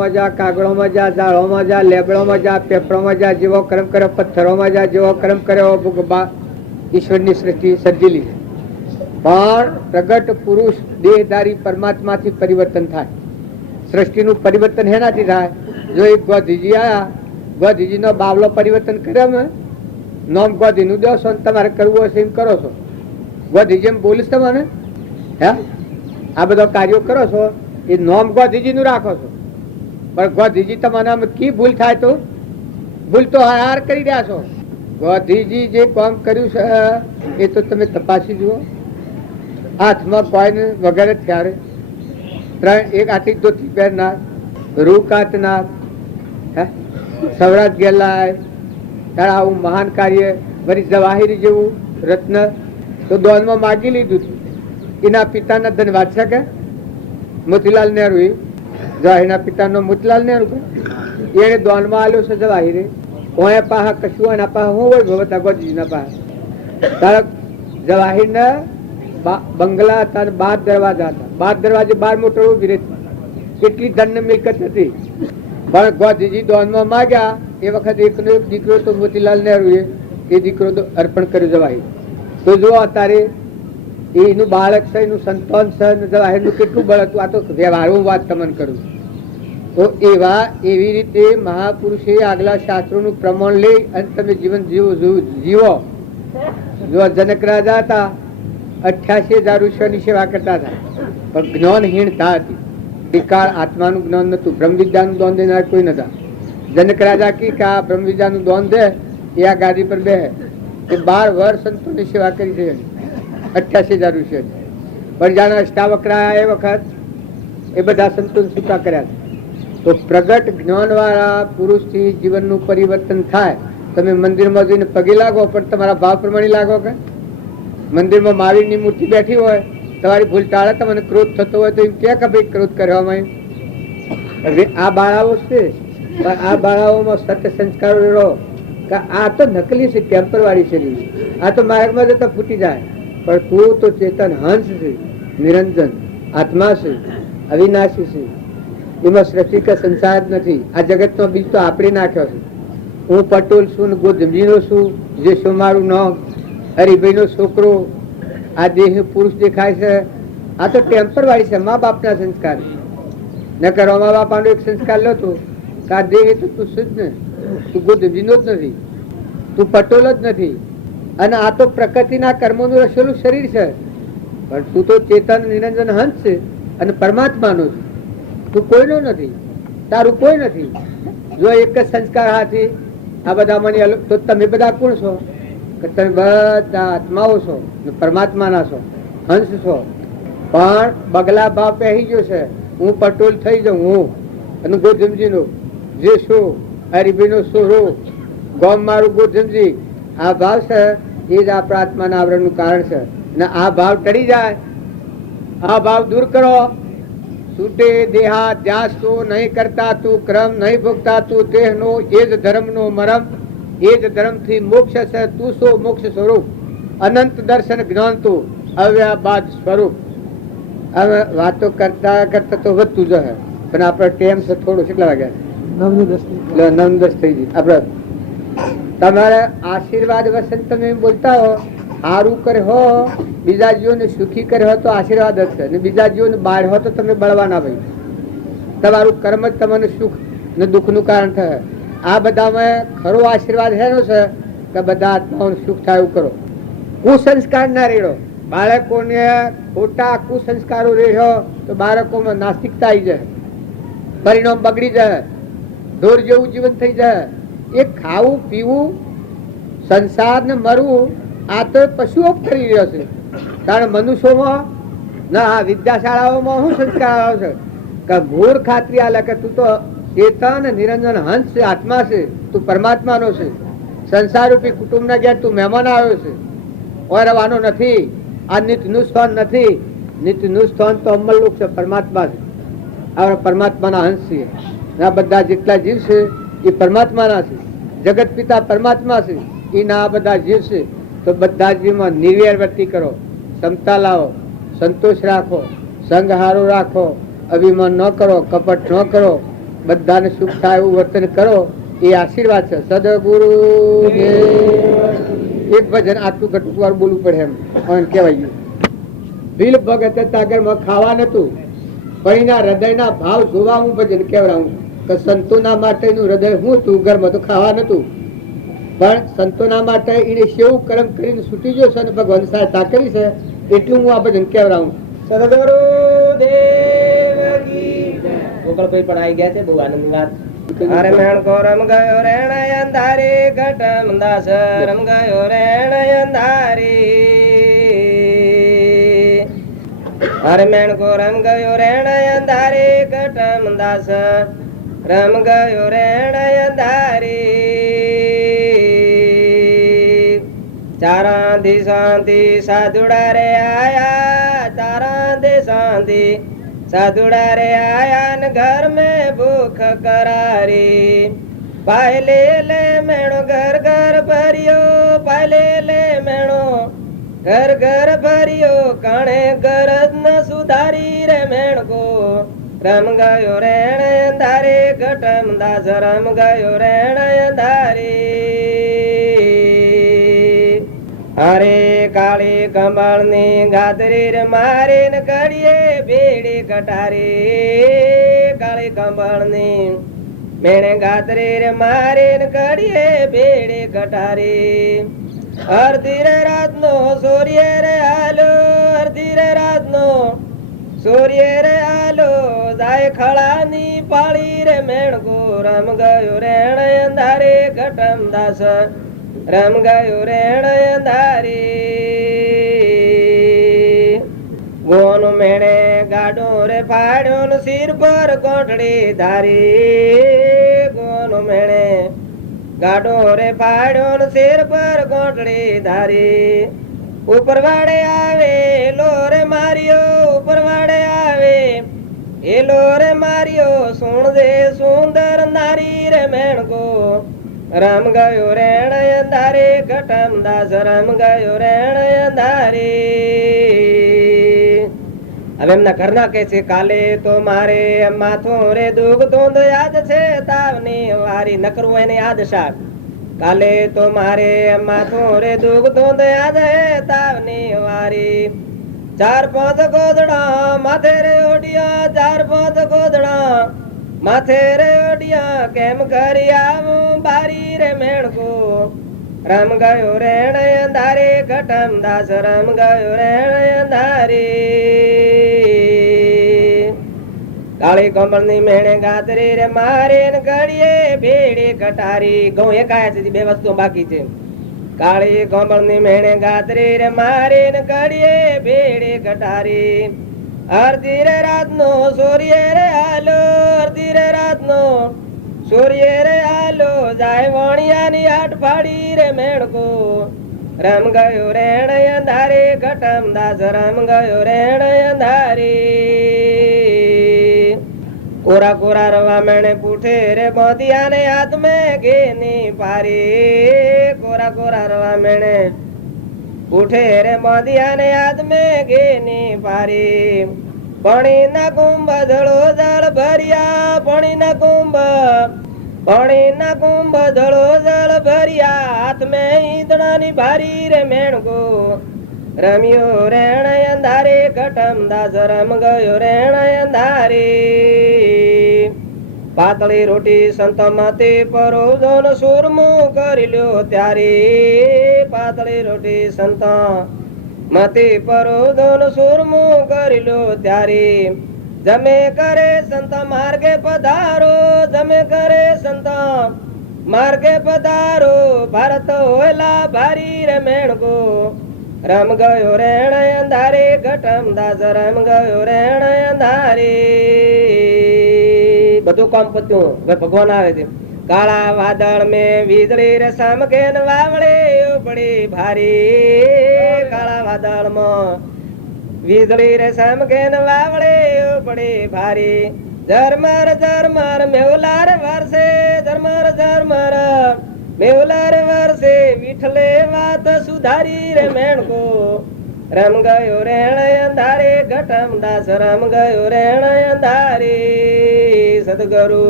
મજા કાગળોમાં જા, ઝાડોમાં જા, લેબડોમાં જા, પેપરોમાં જા, જેવો કર્મ કર્યો, પથ્થરોમાં જા, જેવો કર્મ કર્યો, ભગવાન ઈશ્વરની સૃષ્ટિ સર્જેલી. પણ પ્રગટ પુરુષ દેહધારી પરમાત્માથી પરિવર્તન થાય. સૃષ્ટિનું પરિવર્તન હેનાથી થાય? જો એક ગોધીજી આયા, ગોધીજીનો બાવલો પરિવર્તન કર્યો ને, નોમ ગોધીનું દો છો, તમારે કરવું હશે એમ કરો છો. ગોધીજી એમ બોલીશ તમને? હે આ બધા કાર્યો કરો છો એ નોમ ગોધીજીનું રાખો છો, પણ ગોધીજી તમારા કી ભૂલ થાય તો ભૂલ તો હાર કરી રહ્યા છો. ગોધીજી જે કામ કર્યું છે એ તો તમે તપાસી જુઓ. હાથમાં કોઈને વગેરે ત્યારે 3 એક આથી ધોતી પહેરનાર, રૂ કાતનાર, સવરાજ ગેલાય ત્યારે આવું મહાન કાર્ય. વળી જવાહિરી જેવું રત્ન તો દોનમાં માગી લીધું હતું. એના પિતાના ધન્યવાદ છે કે મોતીલાલ નહેરુ, જવાહીરના પિતાનો મોતીલાલ નહેરુ એને દોનમાં આલ્યો છે જવાહીરે. ઓયા પાહા કશું એના પાહા હું હોય ભગવતા ગોધીજીના પાહા. તારા જવાહીરના બંગલા હતા, 12 દરવાજા હતા. 12 દરવાજે 12 મોટર ઉભી રહેતી. કેટલી ધન મિલકત હતી. પણ ગોધીજી દોનમાં માગ્યા એ વખત એકનો એક દીકરો તો મોતીલાલ નહેરુએ એ દીકરો તો અર્પણ કર્યો જવાહીર. તો જો અત્યારે એનું બાળક છે, એનું સંતાન છે, જવાહીરનું કેટલું બળ હતું. આ તો વ્યવહારું વાત તમને કરું. તો એવી રીતે મહાપુરુષે આગલા શાસ્ત્રોનું પ્રમાણ લઈ અને તમે જીવન જીવો. જો જનક રાજા હતા 88,000 ઋષિઓની સેવા કરતા હતા, પણ જ્ઞાનહીનતા હતી. વિકાળ આત્માનું જ્ઞાન નતું, બ્રહ્મ વિદ્યાનું દાન દેનાર કોઈ નતા. જનક રાજા કી કે આ બ્રહ્મ વિદ્યાનું દાન દે એ આ ગાદી પર બે. એ 12 વર્ષ સંતોની સેવા કરી છે, 88,000 રૂપિયા. પણ જાણે અષ્ટાવક્રા એ વખત એ બધા સંતો સૂકા કર્યા. તો પ્રગટ જ્ઞાન વાળા પુરુષથી જીવનનું પરિવર્તન થાય. તમે મંદિરમાં જઈને પગે લાગો પણ તમારા ભાવ પ્રમાણે લાગો કે મંદિરમાં મહાવીરની મૂર્તિ બેઠી હોય, તમારી ભૂલ ટાળે, તમને ક્રોધ થતો હોય તો એમ કે ભાઈ ક્રોધ કરવામાં આ બાળાઓ છે. પણ આ બાળાઓમાં સત્ય સંસ્કારો રહો કે આ તો નકલી છે, ટેમ્પરવાળી છે, આ તો માર્ગમાં જતા ફૂટી જાય. પણ તું તો ચેતન હંસ છે, નિરંજન આત્મા છે, અવિનાશી છે. એમાં સૃષ્ટિ કે સંસાર જ નથી. આ જગતનો બીજ તો આપણે નાખ્યો છે. હું પટોલ છું ને ગોધમજીનો છું, જે શું મારું નામ હરિભાઈનો છોકરો. આ દેહ પુરુષ દેખાય છે, આ તો ટેમ્પર વાળી છે, મા બાપના સંસ્કાર. નકર મા બાપાનો એક સંસ્કાર લેતો કે આ દેહ તો તું છું જ ને, તું ગોધમજીનો જ નથી, તું પટોલ જ નથી. અને આ તો પ્રકૃતિના કર્મોનું રસેલું શરીર છે. પણ તું તો ચેતન નિરંજન હંસ છે અને પરમાત્માનો છે. તું કોઈનો નથી, તારું કોઈ નથી. જો એક જ સંસ્કાર હાથી આ બધા મને અલગ, તો તમે બધા કોણ છો? કે તમે બધા આત્માઓ છો, પરમાત્માના છો, હંસ છો. પણ બગલા ભાવ પહેરી ગયો છે. હું પટોલ થઈ જાઉં, હું અને ગોધમજીનો જે શું હરિભાઈનો સોરો, ગોમ મારું ગોધમજી. આ ભાવ છે એ જ આપણા આત્માના આવરણનું કારણ છે. અને આ ભાવ ટળી જાય, આ ભાવ દૂર કરો. છૂટે દેહા ધ્યાસ તો નહીં કરતા તું, ક્રમ નહીં ભોગતા તું દેહનો, એ જ ધર્મનો મરમ, એ જ ધર્મથી મોક્ષ છે. તું સો મોક્ષ સ્વરૂપ, અનંત દર્શન જ્ઞાન તું અવ્યાબાદ સ્વરૂપ. હવે વાતો કરતા કરતા તો વધતું જ હે, પણ આપણે ટેમ છે થોડું. કેટલા વાગ્યા? 9:10 થઈ ગઈ. આપડે તમારે આશીર્વાદ વસન તમે બોલતા હો, સારું કરે હો, બીજા જીવોને સુખી કરે હો તો આશીર્વાદ જ છે. બીજા જીવોને બાળ હો તો તમે બળવાના ભાઈ. તમારું કર્મ જ તમને સુખ ને દુઃખ નું કારણ થાય. આ બધામાં ખરો આશીર્વાદ હેનો છે કે બધા આત્માઓને સુખ થાય એવું કરો. કુસંસ્કાર ના રેડો. બાળકોને ખોટા કુસંસ્કારો રેડો તો બાળકોમાં નાસ્તિકતા આવી જાય, પરિણામ બગડી જાય, ઢોર જેવું જીવન થઈ જાય. એ ખાવું પીવું સંસાર ને મરવું આ તો પશુઓ કરી રહ્યો છે. કારણ મનુષ્યોમાં ના વિદ્યાશાળાઓમાં શું સંસ્કાર આવે છે કે ઘોર ખાતરી આલે કે તું તો ચેતન નિરંજન હંસ છે, આત્મા છે, તું પરમાત્માનો છે. સંસાર રૂપી કુટુંબના ઘેર તું મહેમાન આવ્યો છે, ઓરવાનો નથી. આ નિત્યનું સ્થાન નથી. નિત્યનું સ્થાન તો અમલલોક છે, પરમાત્મા છે. આ પરમાત્માના હંસ છે. આ બધા જેટલા જીવ છે એ પરમાત્માના છે. જગત પિતા પરમાત્મા છે, એ ના બધા જીવ છે. તો બધા જીવમાં નિર્વેર વર્તી કરો, ક્ષમતા લાવો, સંતોષ રાખો, સંગ હારો રાખો, અભિમાન ન કરો, કપટ ન કરો, બધાને સુખ થાય એવું વર્તન કરો. એ આશીર્વાદ છે. સદગુરુ એક ભજન આટલું ઘટું વાર બોલવું પડે એમ કહેવાય ગયું. ભીલ ભગત તાગરમાં ખાવા નતું, પણ એના હૃદયના ભાવ જોવા હું ભજન કહેવડાવું કે સંતોના માટેનું હૃદય હું હતું. ઘરમાં તો ખાવા નતું, પણ સંતોના માટે એને સેવું કર્મ કરીને છૂટી ગયો છે અને ભગવાન સહાયતા કરી છે. એટલું હું આ ભજન કહેવડાવું. સદગુરુ દેવ કી જય. ગોકળ કોઈ પણ આવી ગયા છે, બહુ આનંદ વાત. અરે મેણ કો રમ ગયો રેણ અંધારી, ઘટમ દાસ રમ ગયો રેણ અંધારી. અરે મેણ કો રમ ગયો રેણ અંધારી, ઘટમ દાસ રમ ગયો રેણ અંધારી. ચારાંધી શાંતિ સાધુડા રે આયા, ચારાંધી શાંતિ साधुड़ा रे आया न घर में भूख करारी. पायले ले मेणो घर घर भरियो, पायले ले मेणो घर घर भरियो. काणे गरज न सुधारी रे मेण को रम गयो रेण अंधारे, घटम दास रम गयो रेण अंधारी. अरे काली कंबल नी गादरी रे मारे न कड़िए बेड़ी कटारी. काली कंबल नी मेणे गादरी रे मारे न कड़िए बेड़ी कटारी. अर्धी रे रात नो सूर्य रे आलो, अर्धी रे रात नो सूर्य रे आलो. जाय જાય ખળાની પાળી રે મેણકો રમ ગયો રેણ અંધારે ઘટમ દાસ રમ ગયો રેણ અંધારી ગોન મેણે ગાડો રે ફાડ્યો ને સિર પર કોઠડી ધારી ગોન મેણે ગાડો રે ફાડ્યો ને સિર પર કોઠડી ધારી ઉપર વાડે આવે લોરે માર્યો ઉપર વાડે આવે એ લોરે માર્યો સુણ દે સુંદર નારી રે મેણકો રમ ગયો રેણ અંધારે ઘટમ દાસ રમ ગયો રેણ અંધારી હવે એમના ઘરના કે છે કાલે તો મારે માથું રે દુઃખ ધૂંધ યાદ છે તાવની વારી ન કરવું એને યાદ શાક કાલે તો મારે માથું રે દુઃખ ધૂંધ યાદ હે તાવની વારી ચાર પાંચ ગોદડા માથે રે ઓડિયા ચાર પાંચ ગોદડા માથે રે ઓડિયા કેમ કરી આવું બારી રે મેણકો રમ ગયો રેણ અંધારે ઘટમ દાસ રમ ગયો રેણ અંધારી કાળી કમળ ની મેણે ગાતરી રે મારે ઘડીએ ભેડી કટારી ઘઉં એકાયા છે બે વસ્તુ બાકી છે કાળી કમળ ની મેણે ગાતરી રે મારે ઘડીએ ભેડી કટારી અડધી રે રાત નો સૂર્ય રે આલો અડધી રે રાત નો સૂર્ય રે આલો જાય વણિયાની આટ ફાડી રે મેણકો રમ ગયો રેણ અંધારે ઘટમ દાસ રમ ગયો રેણ અંધારી કોરા કોરા રવા મેણે પૂઠે રે મોતિયા ને હાથ મેં ઘેની પારી કોરા કોરા રવા મેણે પૂઠે રે મોતિયા ને હાથ મેં ઘેની પારી પાણી ના કુંભ ધળો જળ ભર્યા પાણી ના કુંભ ધળો જળ ભર્યા હાથ મેં ઈંધણા ની ભારી રે મેણકો રમ્યો રેણ અંધારે ઘટમ દાસ રમ ગયો રેણ અંધારી પાતળી રોટી સંતમાંથી પરોજો ને સુરમું કરી લ્યો ત્યારે પાતળી રોટી સંત મતી પરોજો ને સુરમું કરી લ્યો ત્યારે જમે કરે સંત માર્ગે પધારો જમે કરે સંત માર્ગે પધારો ભારત હોયલા ભારી રે મેણકો રમ ગયો રેણ અંધારે ઘટમ દાસ રમ ગયો રેણ અંધારી બધું કામ પત્યું હવે ભગવાન આવે છે કાળા વાદળ મેં વીજળી રે સામકે ને વાવળે ઉપડી ભારી કાળા વાદળ માં વીજળી રે સામકે ને વાવળે ઉપડી ભારી ઝરમર ઝરમર મેવલાર વરસે ઝરમર ઝરમર મેવલાર વર્ષે વિઠલે વાત સુધારી રે મેણકો રમ ગયો રેણ અંધારે ઘટમ દાસ રમ ગયો રેણ અંધારી સદગુરુ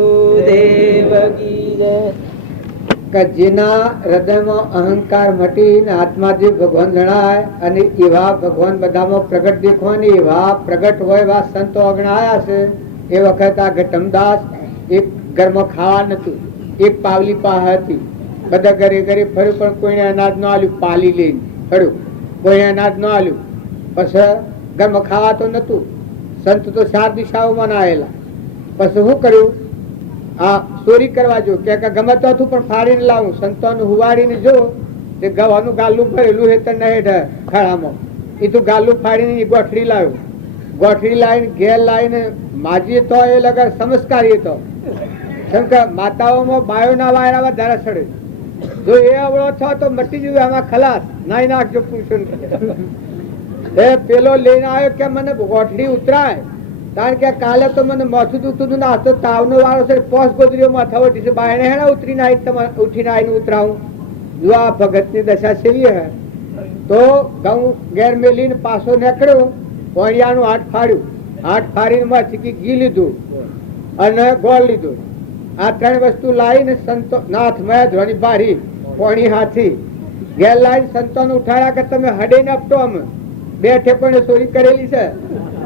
દેવ કી જય કે જેના હૃદયમાં અહંકાર મટીને આત્માથી ભગવાન જણાય અને એવા ભગવાન બધામાં પ્રગટ દેખવાની એવા પ્રગટ હોય એવા સંતો અગણાયા છે એ વખત આ ઘટમદાસ એક ઘરમાં ખાવા નતું એક પાવલી પાસે હતી બધા ઘરે ઘરે ફર્યું પણ કોઈને અનાજ ન આલ્યું પાલી લઈને ફર્યું કોઈ અનાજ ન આલ્યું પછી ઘરમાં ખાવા તો નતું સંત તો 4 દિશાઓમાં ના આવેલા પછી શું કર્યું આ ચોરી કરવા જો કે ગમે તો હતું પણ ફાડીને લાવું સંતોને હુવાડીને જો તે ગવાનું ગાલું ભરેલું હેતર ન હેઠ ખળામાં એ તો ગાલું ફાડીને ગોઠડી લાવ્યું ગોઠડી લાવીને ઘેર લાવીને માજી તો એ લગર સંસ્કારી તો શંકર માતાઓમાં બાયોના વાયરા વધારે ચડે જો એ અવળો છો તો મટી જવું આમાં ખલાસ નાઈ નાખજો પુરુષો એ પેલો લઈને આવ્યો કે મને ગોઠડી ઉતરાય કારણ કે કાલે તો મને માથું દુખતું હતું ના તો તાવનો વાળો છે પોસ ગોદરીઓ માથાવટી છે બાયણે હેડા ઉતરીને આવી તમારે ઉઠીને આવીને ઉતરાવું જો આ ભગતની દશા સેવી હે તો ઘઉં ઘેર મેલીને પાછો નીકળ્યો પોણિયાનું હાથ ફાડ્યું હાથ ફાડીને માંથી ઘી લીધું અને ગોળ લીધું આ 3 વસ્તુ લાવીને સંતો નાથ મેં ધ્વની ભારી પોણી હાથી ઘેર લાવીને સંતોને ઉઠાડ્યા કે તમે હડે નપટો અમે 2 ઠેકોને ચોરી કરેલી છે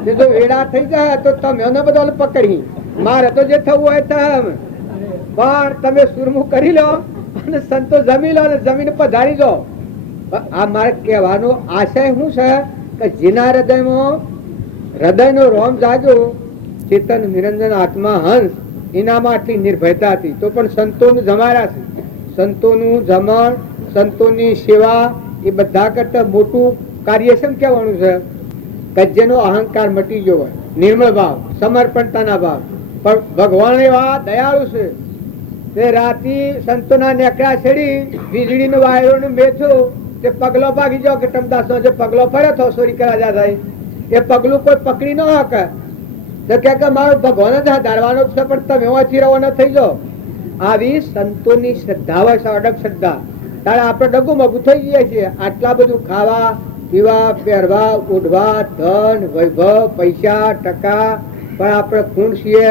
જો વેડા થઈ જાય તો તમે એને બધા પકડી મારે તો જે થવું હોય તેમ પણ તમે સુરમું કરી લો અને સંતો જમી લો અને જમીને પધારી દો આ મારે કહેવાનો આશય શું છે કે જેના હૃદયમાં હૃદયનો રોમ જાગ્યો ચેતન નિરંજન આત્મા હંસ એનામાં આટલી નિર્ભયતા હતી. તો પણ સંતોનું જમાડ્યા છે. સંતોનું જમણ, સંતોની સેવા એ બધા કરતા મોટું કાર્ય શું કહેવાનું છે કે જેનો અહંકાર મટી ગયો હોય, નિર્મળ ભાવ, સમર્પણતાના ભાવ. પણ ભગવાન એવા દયાળુ છે તે રાતી સંતોના નેકડા છેડી વીજળીનો વાયરો મેથો તે પગલો ભાગી જાવ કે ટમદાસ જે પગલો ફરે તો સોરી કરા થાય એ પગલું કોઈ પકડી ન હકે તો કે મારો ભગવાન જ ધારવાનો છે પણ તમે એવાથી રવાના થઈ જાઓ. આવી સંતોની શ્રદ્ધા હોય છે, અડગ શ્રદ્ધા. તારે આપણે ડગું મગું થઈ જઈએ છીએ. આટલા બધું ખાવા પીવા, પહેરવા, ઓઢવા, ધન, વૈભવ, પૈસા, ટકા, પણ આપણે ખૂણ છીએ,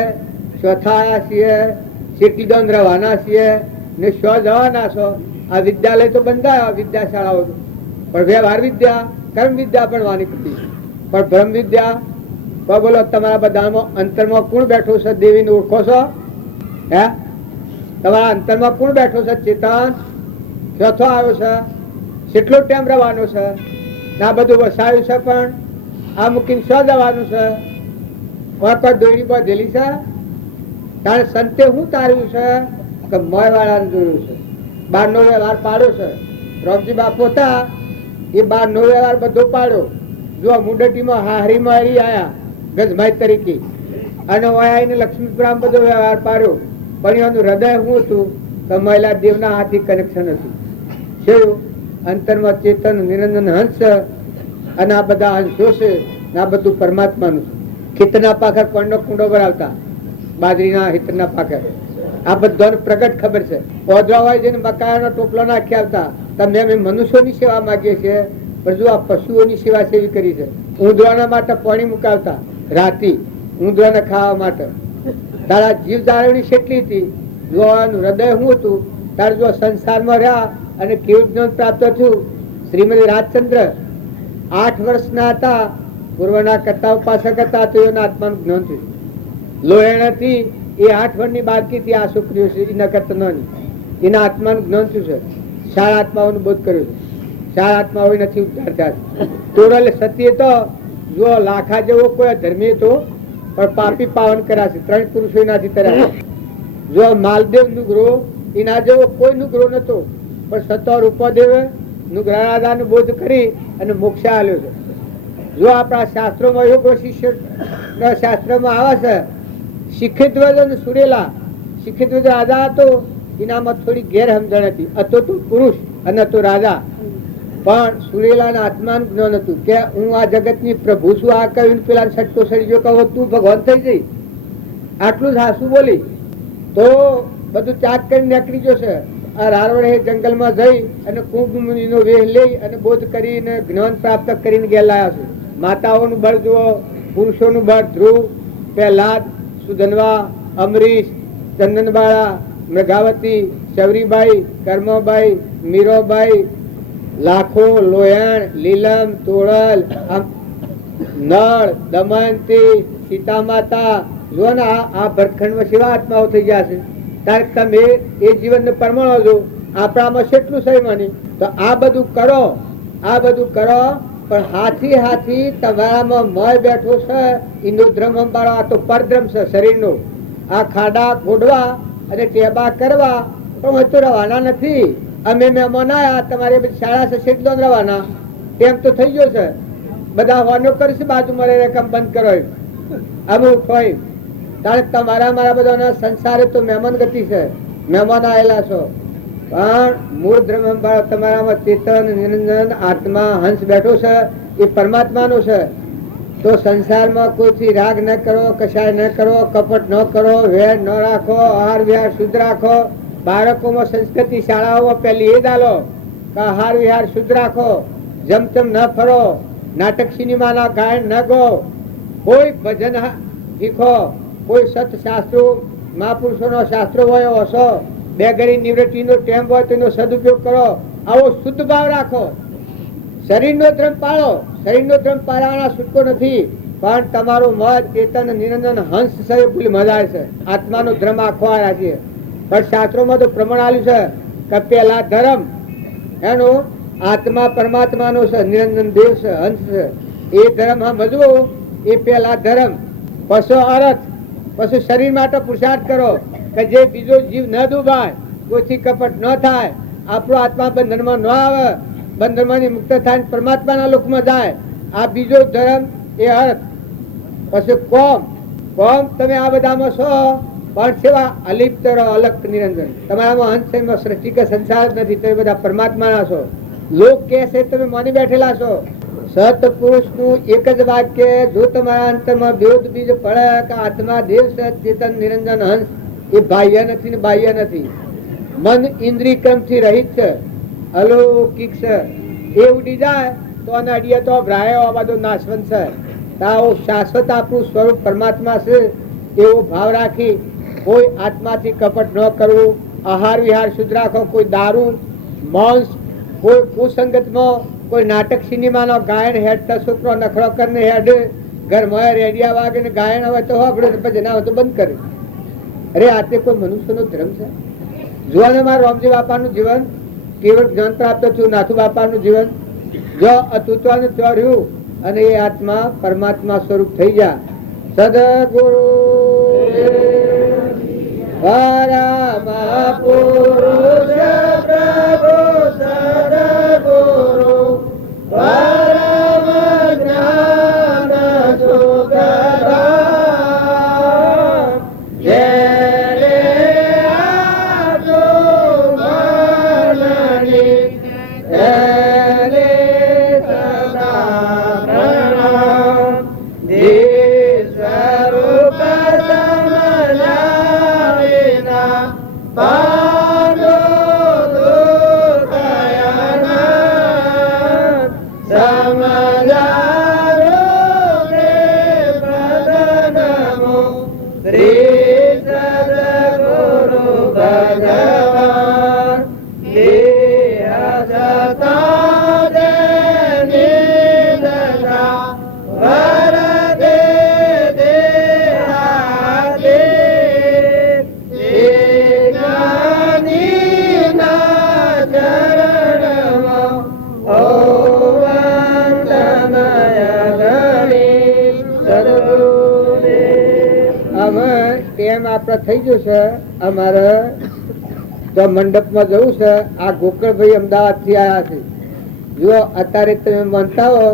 ચોથા છીએ, કેટલી દંડ રવાના છીએ ને શો જવાના છો. આ વિદ્યાલય તો બંધાયા, વિદ્યાશાળાઓ, પણ વ્યવહાર વિદ્યા, કર્મ વિદ્યા ભણવાની પડી. પણ બ્રહ્મ વિદ્યા બોલો તમારા બધામાં અંતરમાં કોણ બેઠું છે? દેવીને ઓળખો છો? હે, તમારા અંતરમાં કોણ બેઠું છે? ચેતન ચોથો આવ્યો છે, કેટલો ટાઈમ રહેવાનો છે? આ બધું વસાવ્યું છે પણ આ મૂકીને શું જવાનું છે? કોઈ દોરી બાંધેલી છે? તારે સંતે શું તાર્યું છે કે મોય વાળાને જોયું છે, બારનો વ્યવહાર પાડ્યો છે. રોમજી બાપુ હતા એ બારનો વ્યવહાર બધો પાડ્યો. જો મુંડટીમાં હારી મારી આયા ગજભાઈ તરીકે અને આવીને લક્ષ્મીપુરામ બધો વ્યવહાર પાડ્યો. પણ એનું હૃદય શું હતું કે મહિલા દેવના હાથી કનેક્શન હતું. શું અંતરમાં ચેતન નિરંજન હંસ અને આ બધા હંસો છે, આ બધું પરમાત્માનું છે. ખેતરના પાખર કોણનો કુંડો ભરાવતા, બાજરીના હિતરના પાખર, આ બધાને પ્રગટ ખબર છે. ઓદરા હોય જઈને મકાઈનો ટોપલો નાખી આવતા. તમે અમે મનુષ્યોની સેવા માંગીએ છીએ પણ જો આ પશુઓની સેવા સેવી કરી છે. ઊંધવાના માટે પાણી મુકાવતા રાતી, ઊંધવાને ખાવા માટે. તારા જીવ જાળવણી કેટલી હતી, જોવાનું હૃદય શું હતું. તારે જો સંસારમાં રહ્યા અને કેવું જ્ઞાન પ્રાપ્ત થયું. શ્રીમતી રાજચંદ્ર 8 વર્ષના હતા, પૂર્વના કરતા ઉપાસક હતા, તો એના આત્માનું જ્ઞાન થયું. લોહેણથી એ 8 વર્ષની બાળકીથી આ છોકરીઓ છે એના કરતા નાની, એના આત્માનું જ્ઞાન થયું છે. 4 આત્માઓનું બોધ કર્યું છે. 4 આત્માઓ નથી ઉતારતા. તોરલ સત્ય તો જો લાખા જેવો કોઈ ધર્મી તો પણ પાપી પાવન કરાશે. 3 પુરુષો એનાથી તર્યા. જો માલદેવ નુગ્રો એના જેવો કોઈ નુગ્રો નતો, પણ સતો રૂપદેવ નુગ્રારાધાનો બોધ કરી અને મોક્ષ આલ્યો છે. જો આપણા શાસ્ત્રોમાં યોગ શિષ્ય શાસ્ત્રમાં આવે છે શિક્ષિત અને સુરેલા. શિક્ષિત રાજા હતો, એનામાં થોડી ગેરસમજણ હતી. હતો તો પુરુષ અને હતો રાજા, પણ સુરેલાના આત્માનું જ્ઞાન હતું કે હું આ જગતની પ્રભુ છું. આ કહ્યું પેલા છટકો સડી ગયો કહો તું ભગવાન થઈ જઈ. આટલું જ હાસું બોલી તો બધું ત્યાગ કરીને નીકળી ગયો છે. આ રાવણ જંગલમાં જઈ અને કુંભ મુનિનો વેહ લઈ અને બોધ કરીને જ્ઞાન પ્રાપ્ત કરીને ગયેલા છે. માતાઓનું બળ જુઓ, પુરુષોનું બળ ધ્રુવ, પ્રહલાદ, સુધનવા, અમરીશ, ચંદનબાળા, મૃગાવતી, શૌરીબાઈ, કર્મબાઈ, મીરોબાઈ, લાખો, લોયણ, લીલમ, તોળલ, નળ, દમયંતી, સીતા માતા. જો ને આ ભરતખંડમાં સેવા આત્માઓ થઈ ગયા છે. ત્યારે તમે એ જીવનને પરમાણો છો. આપણામાં કેટલું સહી તો આ બધું કરો, આ બધું કરો. પણ હાથી હાથી તમારામાં મય બેઠો છે. ઇન્દ્રધ્રમ અંબાળો આ તો પરદ્રમ છે શરીરનો. આ ખાડા ખોડવા અને ટેબા કરવા પણ હોય તો રવાના નથી. અમે મહેમાન આવ્યા, તમારી બધી શાળા છે એટલો રવાના તેમ તો થઈ ગયો છે. બધા વાનો કરીશ બાજુમાં રકમ બંધ કરો અમુક હોય. તારે તમારા મારા બધાના સંસારે તો મહેમાન ગતિ છે, મહેમાન આવેલા છો. પણ મૂળ ધર્મ તમારામાં ચેતન નિરંજન આત્મા હંસ બેઠો છે, એ પરમાત્માનો છે. તો સંસારમાં કોઈથી રાગ ન કરો, કશાય ન કરો, કપટ ન કરો, વેર ન રાખો, આહાર વિહાર શુદ્ધ રાખો. બાળકોમાં સંસ્કૃતિ શાળાઓમાં પહેલી એ દાલો કે આહાર વિહાર શુદ્ધ રાખો, જમતમ ન ફરો, નાટક સિનેમાના ગાયન ન ગો, કોઈ ભજન શીખો, કોઈ સત શાસ્ત્રો મહાપુરુષોનો શાસ્ત્રો હોય હશો. બેગરી નિવૃત્તિનો ટેમ હોય તેનો સદુપયોગ કરો. આવો શુદ્ધ ભાવ રાખો. શરીરનો ધર્મ પાળો. શરીરનો ધર્મ પાળવાના છૂટકો નથી, પણ તમારું મત ચેતન નિરંજન હંસ છે ભૂલી મજા છે. આત્માનો ધર્મ આખો આવ્યા છે. પણ શાસ્ત્રોમાં તો પ્રમાણ આવ્યું છે કે પેલા ધર્મ એનો આત્મા પરમાત્માનો છે, નિરંજન દેવ છે, હંસ છે. એ ધર્મ સમજવો એ પેલા ધર્મ. પછી અરથ, પછી શરીર માટે પુરુષાર્થ કરો કે જે બીજો જીવ ન દુભાય, કોઈથી કપટ ન થાય, આપણો આત્મા બંધનમાં ન આવે, બંધનમાંથી મુક્ત થાય પરમાત્માના લોકમાં જાય. આ બીજો ધર્મ એ અર્થ. પછી કોમ, કોમ તમે આ બધામાં છો પણ સેવા અલિપ્ત રહો, અલગ નિરંજન. તમારામાં અંશ છે, એમાં સૃષ્ટિ કે સંસાર જ નથી. તમે બધા પરમાત્માના છો. લોક કે છે તમે માની બેઠેલા છો. સતપુરુષ નું એક જ વાક્ય, જો તમારા અંતરમાં બેદ બીજ પડે કે આત્મા દેવ સત ચેતન નિરંજન હંસ, એ બાહ્ય નથી ને બાહ્ય નથી. મન ઇન્દ્રિય ક્રમ થી રહિત છે, અલૌકિક છે. એ ઉડી જાય તો અડીએ તો ભ્રાયો આ બધું નાશવંત છે. તાઓ શાશ્વત આપણું સ્વરૂપ પરમાત્મા છે એવો ભાવ રાખી કોઈ આત્માથી કપટ ન કરવું. આહાર વિહાર શુદ્ધ રાખો. કોઈ દારૂ માંસ, કોઈ કુસંગતમાં, કોઈ નાટક સિનેમાનો ગાયન હેડતા છોકરો નખરો કરીને હેડ ઘરમાં રેડિયા વાગે ને ગાયન હોય તો આપણે પછી ના હોય તો બંધ કરે. અરે આ તે કોઈ મનુષ્યનો ધર્મ છે? જોવાને મારા રામજી બાપાનું જીવન કેવળ જ્ઞાન પ્રાપ્ત થયું, નાથુ બાપાનું જીવન જો અતુત્વનું ચોર્યું અને એ આત્મા પરમાત્મા સ્વરૂપ થઈ ગયા. સદગુરુ પરમ પુરુષ પ્રભુ સદગુરુ પરમ જ્ઞાન સુખદામ જેને આપો મનની એને સદા પ્રણામ. સ્વરૂપ સમજાવીના પાનો દુઃખયાના સમજાવો કે બદનમો શ્રી સદગુરુ ભગવાન દેહ જતા દેની દશા વરદે દેહાદે જ્ઞાનીના ચરણમાં ઓ વંદનય ગણી સદગુરુદેવ. અમે એમ આપણે થઈ ગયું છે. અમારે તો મંડપમાં જવું છે. આ ગોકળભાઈ અમદાવાદ થી આવ્યા છે. જો અત્યારે તમે માનતા હો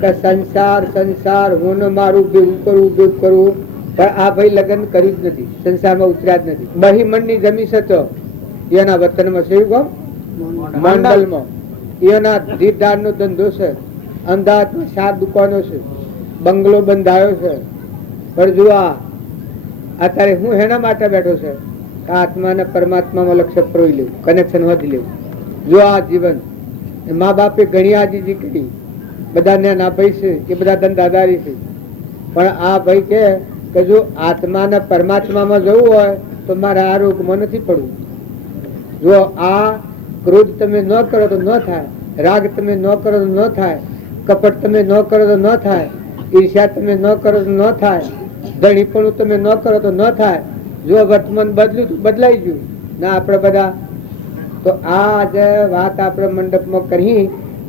કે સંસાર સંસાર, હું ને મારું ભેગું કરવું ભેગું કરવું, પણ આ ભાઈ લગ્ન કર્યું જ નથી, સંસારમાં ઉતર્યા જ નથી. બહીમણની જમી હતો એના વતનમાં છે, મંડલમાં એના ધીરધાર નો ધંધો છે. અમદાવાદમાં 7 દુકાનો છે, બંગલો બંધાયો છે. પણ જો અત્યારે હું એના માટે બેઠો છે કે આત્માને પરમાત્મામાં લક્ષ્ય પરોવી લેવું, કનેક્શન વધી લેવું. જો આ જીવન મા બાપે ઘણી આજીજી કરી, બધા નાના ભાઈ છે એ બધા ધંધાદારી છે, પણ આ ભાઈ કે જો આત્માને પરમાત્મામાં જવું હોય તો મારે આ રોગમાં નથી પડવું. જો આ ક્રોધ તમે ન કરો તો ન થાય, રાગ તમે ન કરો તો ન થાય, કપટ તમે ન કરો તો ન થાય, ઈર્ષ્યા તમે ન કરો તો ન થાય, ધણીપણું તમે ન કરો તો ન થાય. જો વર્તમાન બદલ્યું તો બદલાઈ ગયું ના આપણે બધા. તો આ જે વાત આપણે મંડપમાં કરી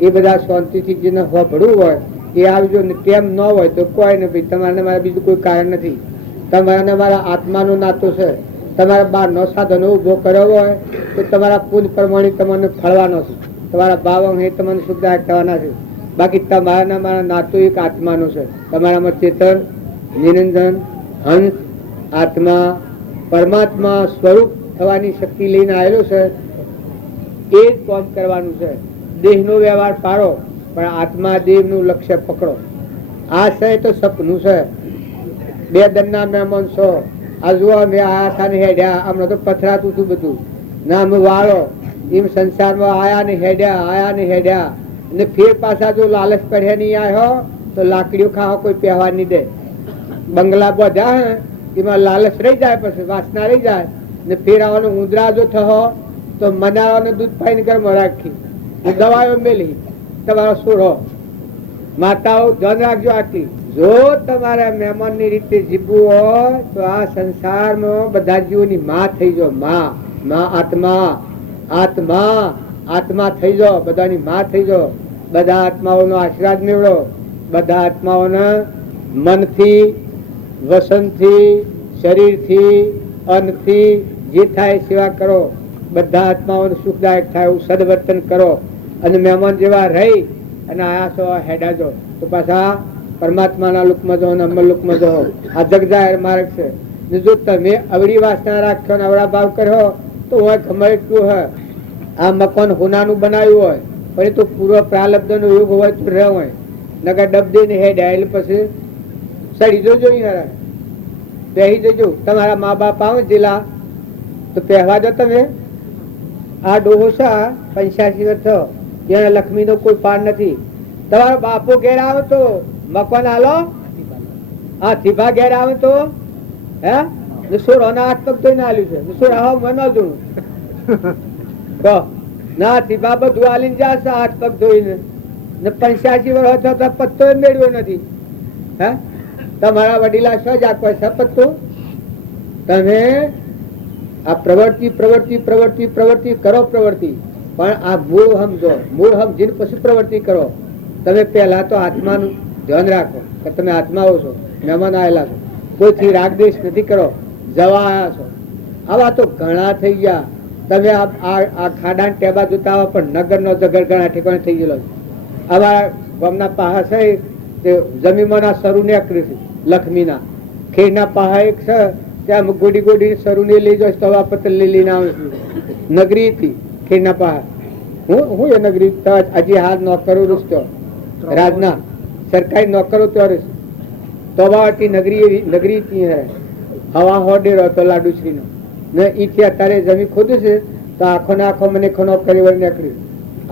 એ બધા શાંતિથી જેને હોભળવું હોય એ આવજો ને. કેમ ન હોય તો કોઈ ને ભાઈ, તમારે મારે બીજું કોઈ કારણ નથી. તમારે મારા આત્માનો નાતો છે. તમારા 12 સાધનો ઉભો કર્યો હોય તો તમારા પુણ્ય પ્રમાણે તમને ફળવાનો છે. તમારા ભાવ એ તમને સુખદાયક થવાના છે. બાકી તમારા મારા નાતો એક આત્માનો છે. તમારામાં ચેતન, નિરંજન, હંસ, આત્મા, પરમાત્મા સ્વરૂપ થવાની શક્તિ લઈને આવેલો છે. એ જ કામ કરવાનું છે. દેહનો વ્યવહાર પાડો પણ આત્મા દેવનું લક્ષ્ય પકડો. આ છે તો સપનું છે. 2 દનના મહેમાન છો. આ જુઓ મેં આ થાને હેડ્યા, હમણાં તો પથરાતું હતું બધું ના અમે વાળો એમ સંસારમાં આયા ને હેડ્યા ને ફેર પાછા જો લાલચ પડ્યા નહીં આવ્યો તો લાકડીઓ ખાવા કોઈ પહેવા નહીં દે. બંગલા બધા હે એમાં લાલચ રહી જાય, પછી વાસના રહી જાય ને ફેર આવવાનો ઉંદરા જો થયો તો મનાવાનું દૂધ પાઈને ઘરમાં રાખી દવાઓ મેલી તમારો સુરો. માતાઓ ધ્યાન રાખજો. આટલી જો તમારે મહેમાન ની રીતે જીવવું હોય તો આ સંસારમાં બધા જીવોની માં થઈ જાઓ. માં આત્મા થઈ જાઓ. બધાની માં થઈ જાઓ. બધા આત્માઓનો આશીર્વાદ મેળવો. બધા આત્માઓને મનથી વસનથી, શરીરથી, અન્નથી જે થાય સેવા કરો. બધા આત્માઓને સુખદાયક થાય એવું સદવર્તન કરો. અને મહેમાન જેવા રહી અને આયા છો હેડાજો તો પાછા પરમાત્માના લુકમાં જો ને અમર લુકમાં જો. આ જગજાહેર માર્ગ છે. જો તમે અવળી વાસના રાખશો ને અવળા ભાવ કર્યો તો હોય ગમે એટલું હોય. આ મકાન હોનાનું બનાવ્યું હોય પણ એ તો પૂર્વ પ્રાલબ્ધ નો યુગ હોય તો રહે હોય. નગર ડબ દઈને હેડ આવેલ પછી સડી જોજો પહેરી જજો. તમારા મા બાપ આવે જેલા તો પહેવા દો તમે. આ ડોહોસા 85 વર્ષ થયો ત્યાં લક્ષ્મી નો કોઈ પાર નથી. તમારો બાપો ઘેર આવે તો મકાન હાલો. હા થીભા ઘેર આવે તો હે સોરોના હાથ પગ ધોઈને આલ્યું છે. સોર આવો મને જોઉં ના થીભા બધું હાલીને જશે હાથ પગ ધોઈને. ને 85 વર્ષ હતો પત્તો મેળવ્યો નથી. હે તમારા વડીલા શું જ આપે છે પત્તો? તમે આ પ્રવૃત્તિ પ્રવૃત્તિ પ્રવૃત્તિ પ્રવૃત્તિ કરો પ્રવૃત્તિ પણ આ મૂળ સમજો. મૂળ સમજીને પછી પ્રવૃત્તિ કરો. તમે પહેલા તો આત્માનું ધ્યાન રાખો કે તમે આત્માઓ છો, મહેમાન આવેલા છો. કોઈથી રાગદ્વેષ નથી કરો. જવા આવ્યા છો. આવા તો ઘણા થઈ ગયા. તમે આ ખાડાના ટેબા જોતા આવો પણ નગરનો જગર ઘણા ઠેકાણે થઈ ગયેલો. અમારા ગામના પાહા છે તે જમીનના સરું ને અકડી છે લક્ષ્મીના. ખેડના પાહા એક છે ત્યાં ગોડી ગોડી સરું ને લઈ જાય તવા પત્ર લઈને આવે છે. નગરી હતી ખેડના પાહા. હું એ નગરી હજી હાલ નોકરો રૂસતો રાજના સરકારી નોકરો ત્યારે તવાટી નગરી હતી. હવા હોડેરો હતો લાડુશ્રીનો ને ઈથી અત્યારે જમીન ખોદું છે તો આખો ને આખો મને ખનો કરી વળી નીકળી.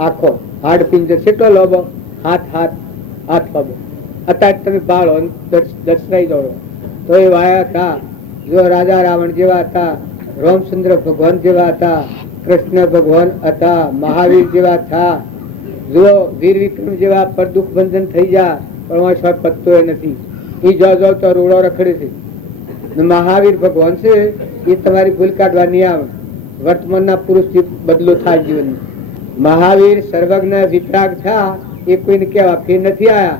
આખો હાડ પિંજર કેટલો લોબો હાથ હાથ હાથ પબો. અત્યારે તમે બાળો દર્શનાઈ જાઓ તો એ વાયા હતા. જો રાજા રાવણ જેવા હતા, રામચંદ્ર ભગવાન જેવા હતા, કૃષ્ણ ભગવાન હતા, મહાવીર જેવા હતા. જો વીર વિક્રમ જેવા પર દુઃખ બંધન થઈ જા પણ સ્વ પત્તો નથી. એ જો તો રોડો રખડે છે. મહાવીર ભગવાન છે એ તમારી ભૂલ કાઢવા નહીં આવે. વર્તમાનના પુરુષથી બદલો થાય જીવન. મહાવીર સર્વજ્ઞ વિતરાગ થયા એ કોઈને કેવા ફેર નથી આયા.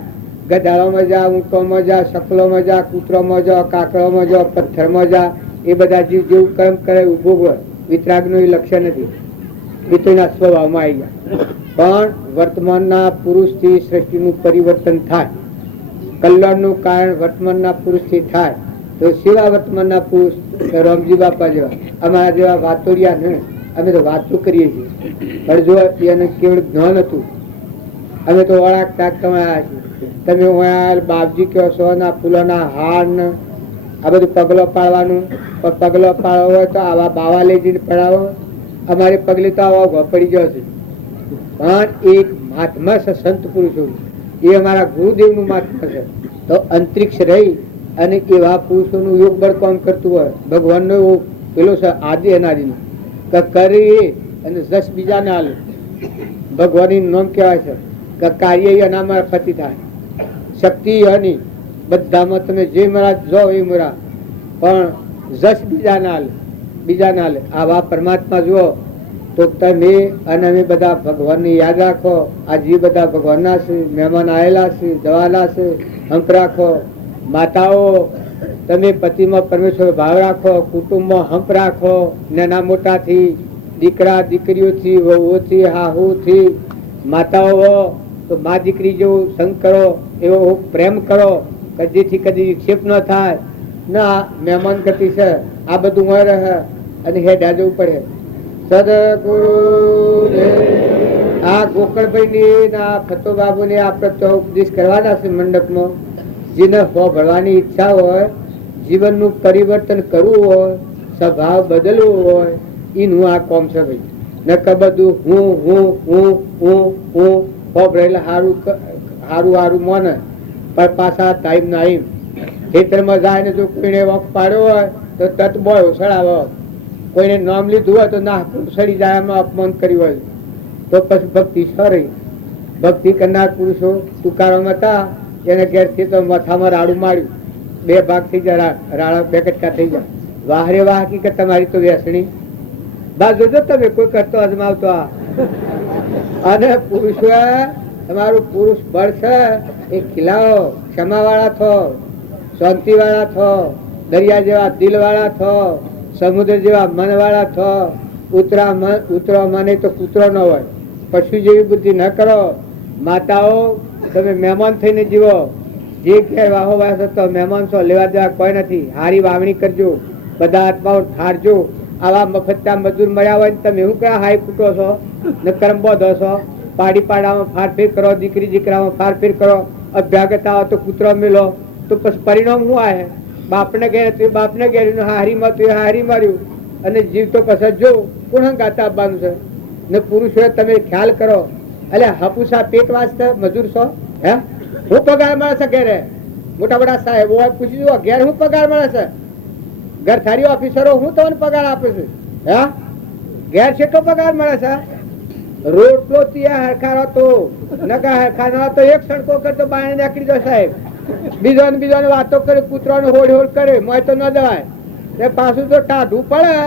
ગધાડામાં જા, ઊંટોમાં જા, શકલોમાં જા, કૂતરોમાં જા, કાકડોમાં જા, પથ્થરમાં જા. એ બધા જીવ જેવું કર્મ કરે ઉભો હોય. વિતરાગનું એ લક્ષ્ય નથી. એ તો એના સ્વભાવમાં આવી ગયા. પણ વર્તમાનના પુરુષથી સૃષ્ટિનું પરિવર્તન થાય. કલ્યાણનું કારણ વર્તમાનના પુરુષથી થાય તો સેવા વર્તમાનના પુરુષ રામજી બાપા જેવા અમારા જેવા વાતોડિયા ને અમે તો વાતો કરીએ છીએ પણ જો એને કેવળ જ્ઞાન હતું. અમે તો વળાક તાક કમાયા છીએ. તમે બાપજી કહો છો ના ફૂલોના હાર ને આ બધું પગલો પાડવાનું. પગલો પાડવો હોય તો આવા બાવા લઈ જઈને પડાવો. અમારે પગલે તો આવા પડી ગયો છે. પણ એક મહાત્મા છે સંત પુરુષો એ અમારા ગુરુદેવનું મહાત્મા છે. તો અંતરિક્ષ રહી અને એવા પુરુષોનું યોગ બળ કામ કરતું હોય. ભગવાનનો એવો પેલો છે આદિ અનાદિનો કરી અને જસ બીજાને હાલે. ભગવાનનું નામ કહેવાય છે કે કાર્ય એના મારફતી થાય. શક્તિ એની બધામાં તમે જે મરા જો એ મરા પણ જસ બીજાના હાલે બીજાના હાલે. આવા પરમાત્મા જુઓ તો તમે અને અમે બધા ભગવાનને યાદ રાખો. આ જે બધા ભગવાનના છે, મહેમાન આવેલા છે, જવાના છે, હંપ રાખો. માતાઓ તમે પતિમાં પરમેશ્વર ભાવ રાખો. કુટુંબમાં હંપ રાખો. નાના મોટાથી, દીકરા દીકરીઓથી, વહુઓથી, હાહુથી. માતાઓ તો મા દીકરી જેવું સંગ કરો, એવો પ્રેમ કરો કે જેથી કદી વિક્ષેપ ન થાય. ના મહેમાન ગતિ છે આ બધું હોય રહે અને હેડા જવું પડે. સદગુરુ આ ગોકળભાઈ ને આ ફતો બાબુ ને આ પ્રત્યે ઉપદેશ કરવાના છે મંડપમાં. જેને ભણવાની ઈચ્છા હોય, જીવનનું પરિવર્તન કરવું હોય, સ્વભાવ બદલવો હોય, એનું આ કોમ છે ભાઈ. નકર બધું હું હું હું હું હું ભણેલા સારું સારું સારું મોને પણ પાછા ટાઈમ ના આવીમ ખેતરમાં જાય ને જો કોઈને વોક પાડ્યો હોય તો તત બોય સડાવો. કોઈને નામ લીધું હોય તો ના સડી જાય એમાં અપમાન કર્યું હોય તો પછી ભક્તિ સરી. ભક્તિ કરનાર પુરુષો તુકારામાં હતા એને ઘેરથી તો માથામાં રાડું માર્યું. 2 ભાગ થઈ જાય, રાડા 2 કટકા થઈ જાય. વાહરે વાહ હકીકત તમારી તો વ્યસણી બા જોજો તમે કોઈ કરતો અજમાવતો. આ અને પુરુષો તમારું પુરુષ બળ છે એ ખીલાવો, ક્ષમા વાળા થો, શાંતિવાળા થો, દરિયા જેવા દિલવાળા થો, સમુદ્ર જેવા મનવાળા થો. ઉતરા મને તો કૂતરો ન હોય. પશુ જેવી બુદ્ધિ ન કરો. માતાઓ તમે મહેમાન થઈને જીવો. જે ઘેર વાહો વાસ હતો મહેમાન છો, લેવા દેવા કોઈ નથી. હારી વાવણી કરજો, બધા આત્માઓ ઠારજો. આવા મફતતા મજૂર મળ્યા હોય ને તમે શું ક્યાં હાઈ ફૂટો છો ને કર્મ બોધો છો? પાડી પાડામાં ફારફેર કરો, દીકરી દીકરામાં ફારફેર કરો. અભ્યાગત આવો તો કૂતરો મેલો તો પછી પરિણામ શું આવે? બાપને ઘેર હતું બાપને ઘેર્યું, હારીમાં હતું હારી માર્યું. અને જીવ તો પછી જો કોણ ગાતા આવવાનું છે ને પુરુષોએ તમે ખ્યાલ કરો. એટલે હપુસા પેટ વાંચતા મજૂર છો. હે હું પગાર મળે છે ઘેરે? મોટા મોટા સાહેબ પૂછી જુઓ ઘેર હું પગાર મળે છે? ઘર થારી ઓફિસરો હું તમને પગાર આપે છે? હે ઘેર કેટલો પગાર મળે છે? રોટલો ત્યાં હરખારો તો નકા હરખાનો તો એક સડકો કરતો બાણે નીકળી દો સાહેબ. બીજો વાતો કરે, કૂતરાને હોડ હોડ કરે, મોય તો ન દવાય. પાછું તો ટાઢું પડે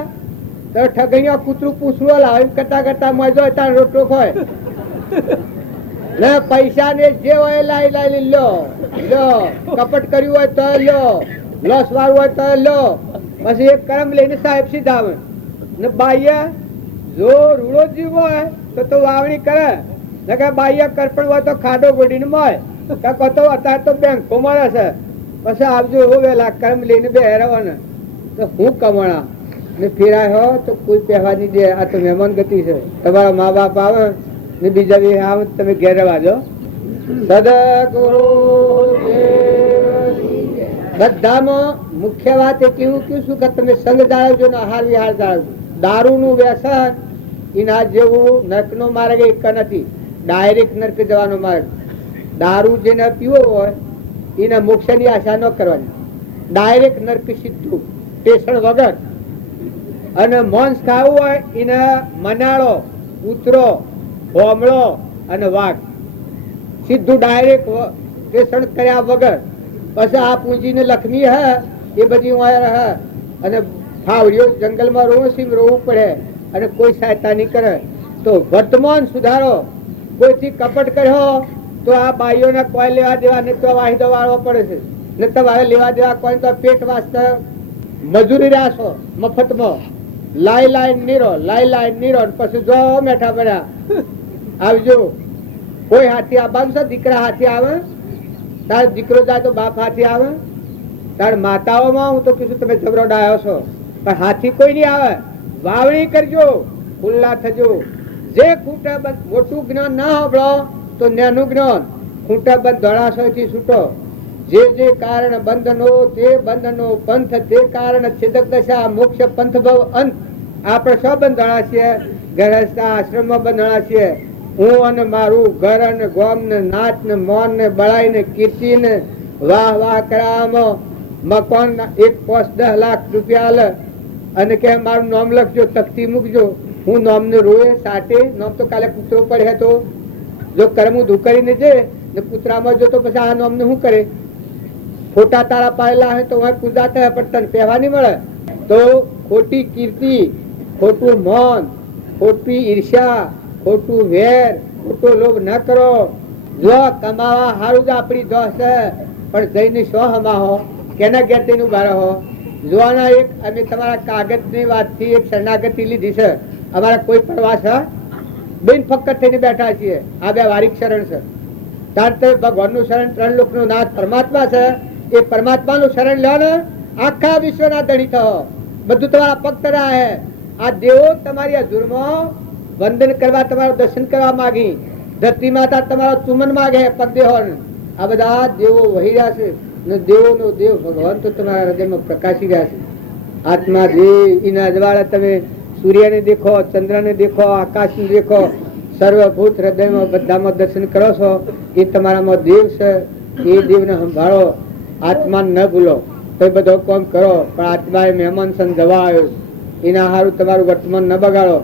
તો ઠગૈયા કૂતરું પૂછવું લાવે કરતા કરતા મજો તાર રોટલો ખોય ને પૈસા ને જે હોય લાઈ લાઈ લો લો. કપટ કર્યું હોય તો લો, લોસ વાળું હોય તો લો. પછી એક કરમ લઈને સાહેબ સીધા આવે ને બાહ્ય જો રૂડો જીવ હોય તો વાવણી કરે ને કે બાહ્ય કરપણ હોય તો ખાડો ગોડીને મળે. તો અત્યારે તો બેંકો મળે છે. પછી આવજો વેલા કરમ લઈને બે હેરવાના તો હું કમાણા ને ફેરાય હો તો કોઈ પહેવા નહીં દે. આ તો મહેમાન ગતિ છે. તમારા મા બાપ આવે ને બીજા બી આવે તમે ઘેર વાજો. સદગુરુ બધામાં મુખ્ય વાત એ કેવું શું કે તમે સંગ જાળવજો ને આહાર વિહાર જાળવજો. દારૂ નું વ્યસન એના જેવું નર્ક નો માર્ગ એક નથી. ડાયરેક્ટ નર્ક જવાનો માર્ગ. દારૂ જેને પીવો હોય એને મોક્ષ ની આશા ન કરવાની. ડાયરેક્ટ નર્ક સીધું ટેશન વગર. અને માંસ ખાવું હોય એને મનાળો, કૂતરો, ભોમળો અને વાઘ સીધું ડાયરેક્ટ ટેશન કર્યા વગર. પછી આ પૂંજીને લક્ષ્મી હે એ બધી હે અને ફાવડીઓ જંગલમાં રોવું પડે અને કોઈ સહાયતા નહીં કરે. તો વર્તમાન સુધારો. કોઈથી કપટ કર્યો તો આ બાઈઓને કોઈ લેવા દેવા નહીં તો વાહિદો વાળવો પડે છે. ને તમારે લેવા દેવા કોઈ તો પેટ વાસ્તે મજૂરી રાશો મફતમાં. લાઈ નીરો પછી જો મેઠા પડ્યા આવજો. કોઈ હાથી આવવાનું છે? દીકરા હાથી આવે? તાર દીકરો જાય તો બાપ હાથી આવે? તાર માતાઓમાં હું તો કીધું તમે જબરો ડાયો છો પણ હાથી કોઈ નહીં આવે. વાવણી કરજો, ખુલ્લા થજો. જે ખૂટા બંધ મોટું જ્ઞાન ના હોબળો તો નાનું જ્ઞાન. ખૂટા બંધ ધોળાશય થી છૂટો. જે કારણ બંધનો તે બંધનો પંથ તે કારણ છેદક દશા મોક્ષ પંથ ભવ અંત. આપણે સૌ બંધાણા છીએ, ગૃહસ્થ આશ્રમમાં બંધાણા છીએ. હું અને મારું ઘર અને ગોમ ને નાચ ને મોન ને બળાઈ ને કીર્તિ ને વાહ વાહ કરાવવામાં મકાન 1.10 લાખ રૂપિયા લે અને કે મારું નામ લખજો, તકતી મૂકજો. હું નામ ને રોએ સાટે નામ તો કાલે કૂતરો પડે તો જો કર્મ ધુકરીને જે ને કૂતરામાં જો તો પછી આ નામ ને શું કરે? ખોટા તારા પાડેલા હોય તો પૂજા થાય પણ તને પહેવા નહીં મળે. તો ખોટી કીર્તિ, ખોટું મન, ખોટી ઈર્ષ્યા, ખોટું વેર, ખોટો લોભ ન કરો. જો કમાવા સારું જ આપણી દોષ છે પણ જઈને શો હમાહો કેના ઘેર થઈને ઉભા રહો. જોવાના એક અમે તમારા કાગળ ની વાત થી એક શરણાગતિ લીધી છે. અમારા કોઈ પ્રવાસ બેન ફક્ત થઈને બેઠા છીએ. આ બે વારિક શરણ છે. તાર તો ભગવાન નું શરણ, 3 લોક નું નાથ પરમાત્મા છે. એ પરમાત્મા નું શરણ લો ને આખા વિશ્વના ધણી થયો. બધું તમારા પગ તરા હે. આ દેવો તમારી હજુરમાં વંદન કરવા, તમારું દર્શન કરવા માગી. ધરતી માતા તમારો ચુમન માગે પગ દેહો. આ બધા દેવો વહી રહ્યા છે ને દેવો નો દેવ ભગવાન તો તમારા હૃદયમાં પ્રકાશી રહ્યા છે. આત્મા દેહ એના અજવાળા તમે સૂર્યને દેખો, ચંદ્રને દેખો, આકાશને દેખો. સર્વભૂત હૃદયમાં બધામાં દર્શન કરો છો. એ તમારામાં દેવ છે. એ દેવને સંભાળો. આત્માને ન ભૂલો. તો બધો કામ કરો પણ આત્મા એ મહેમાન સન જવા આવ્યો. એના સારું તમારું વર્તમાન ન બગાડો.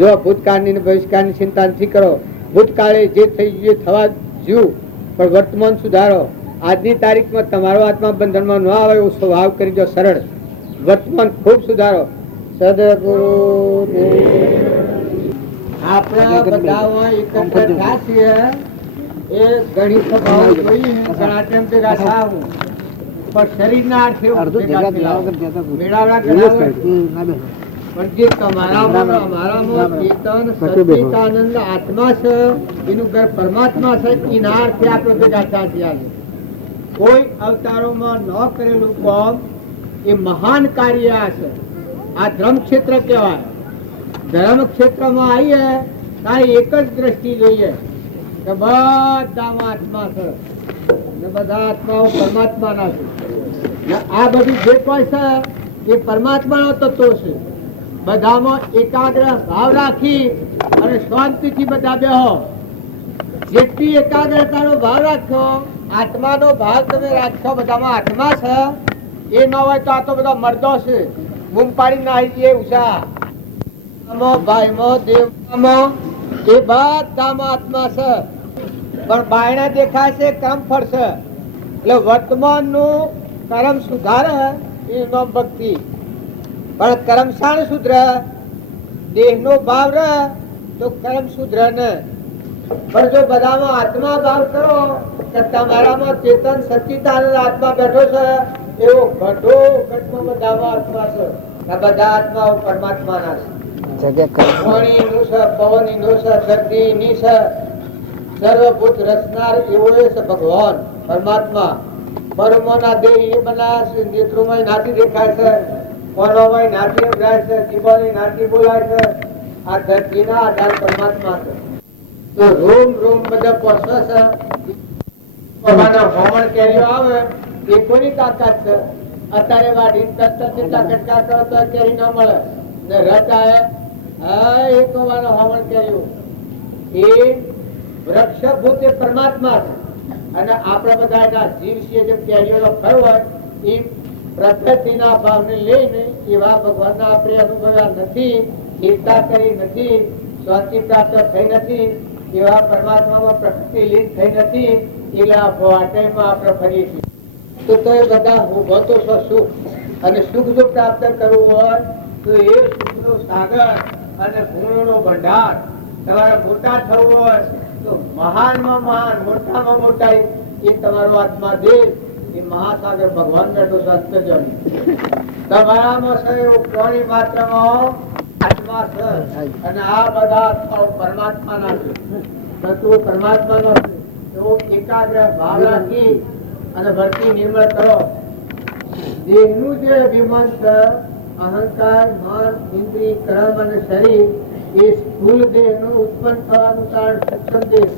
જો ભૂતકાળની ભવિષ્યકાળની ચિંતા નથી કરો. ભૂતકાળે જે થઈ ગયું થવા જ્યું પણ વર્તમાન સુધારો. આજની તારીખમાં તમારો આત્મા બંધનમાં ન આવે એવો સ્વભાવ કરી દો. સરળ વર્તમાન ખૂબ સુધારો. સદગુરુ આપણા બધા એકત્ર થયા એ ઘણી સભાઓ જોઈ ઘણા ટાઈમ ભેગા થાવું પણ શરીરના અર્થે અડધું ભેગા જગ્યા થયેલા વગર જતા પૂછે. મેળાવડા કરાવે. ના બેસો. પણ જે તમારામાં અમારામાં ચેતન સચ્ચિદાનંદ આત્મા છે, એનું ઘર પરમાત્મા છે, એના અર્થે આપણે ભેગા થયા છીએ. કોઈ અવતારોમાં ન કરેલું કામ એ મહાન કાર્ય આ છે. આ ધર્મ ક્ષેત્ર કહેવાય. ધર્મ ક્ષેત્રમાં આવીએ ત્યાં એક જ દ્રષ્ટિ જોઈએ કે બધામાં આત્મા છે ને બધા આત્માઓ પરમાત્માના છે. ને આ બધું જે કોઈ છે એ પરમાત્માનો તત્વો છે. બધામાં એકાગ્ર ભાવ રાખી અને શાંતિથી બધા બેહો. જેટલી એકાગ્રતાનો ભાવ રાખશો, આત્માનો ભાવ તમે રાખશો, બધામાં આત્મા છે, એ ન હોય તો આ તો બધા મર્દો છે, બૂમ પાડી નાહી જઈએ ઉષા ભાઈમાં દેવમાં એ બધામાં આત્મા છે. પણ બાયણે દેખાય છે કર્મ ફળ છે. એટલે વર્તમાન નું કર્મ સુધારે એ નામ ભક્તિ. પણ કર્મ શાણ સુધરે? દેહ નો ભાવ રહે તો કર્મ સુધરે ને. પણ જો બધામાં આત્મા ભાવ કરો કે તમારામાં ચેતન સચ્ચિદાનંદ આત્મા બેઠો છે, એવો ઘટો ઘટમાં બધામાં આત્મા છે. આ બધા આત્માઓ પરમાત્માના છે. પાણી નું છે, પવન નું છે, શક્તિ ની છે, સર્વભૂત રચનાર એવો છે ભગવાન પરમાત્મા. પરમોના દેહ એ બનાવ્યા છે, નેત્રોમાં નાથી દેખાય છે, કોનોમાં નાથી ઉભરાય છે, જીભોની નાથી બોલાય છે. આ ધરતીના આધાર પરમાત્મા છે. તો રોમ રોમ બધા પોષે છે. ભગવાનના હોમણ કેરીઓ આવે એ કોની તાકાત છે? અત્યારે વાઢી તરત જેટલા કટકા કરો તો કેરી ન મળે ને રચ આવે એ કવાનો હોમણ કેરીઓ. એ વૃક્ષભૂત એ પરમાત્મા છે. અને આપણે બધા એના જીવ છીએ. જેમ કેરીઓનો ફળ હોય એ પ્રકૃતિના ભાવને લઈને એવા ભગવાનના આપણે અનુભવ્યા નથી, ચિંતા કરી નથી, શાંતિ પ્રાપ્ત થઈ નથી, એવા પરમાત્મામાં પ્રકૃતિ લીન થઈ નથી. એટલે આ વાટેમાં આપણે ફરીએ છીએ. તો એ બધા ઉભો તો સુખ અને સુખ જો પ્રાપ્ત કરવું હોય તો એ સુખનો સાગર અને ગુણોનો ભંડાર. તમારે મોટા થવું હોય તો મહાનમાં મહાન, મોટામાં મોટા એ તમારો આત્મા દેહ, એ મહાસાગર ભગવાન બેઠો સત્યજન. તમારામાં છે એવું પ્રાણી માત્રમાં આત્મા છે. અને આ બધા આત્માઓ પરમાત્માના છે, તત્વો પરમાત્માનો છે. એવો એકાગ્ર ભાવ રાખી અને ભરતી નિર્મળ કરો. દેહનું જે અભિમાન છે, અહંકાર, માન, ઇન્દ્રિય, કર્મ અને શરીર, એ સ્થૂળ દેહ નું ઉત્પન્ન થવાનું કારણ સૂક્ષ્મ દેહ.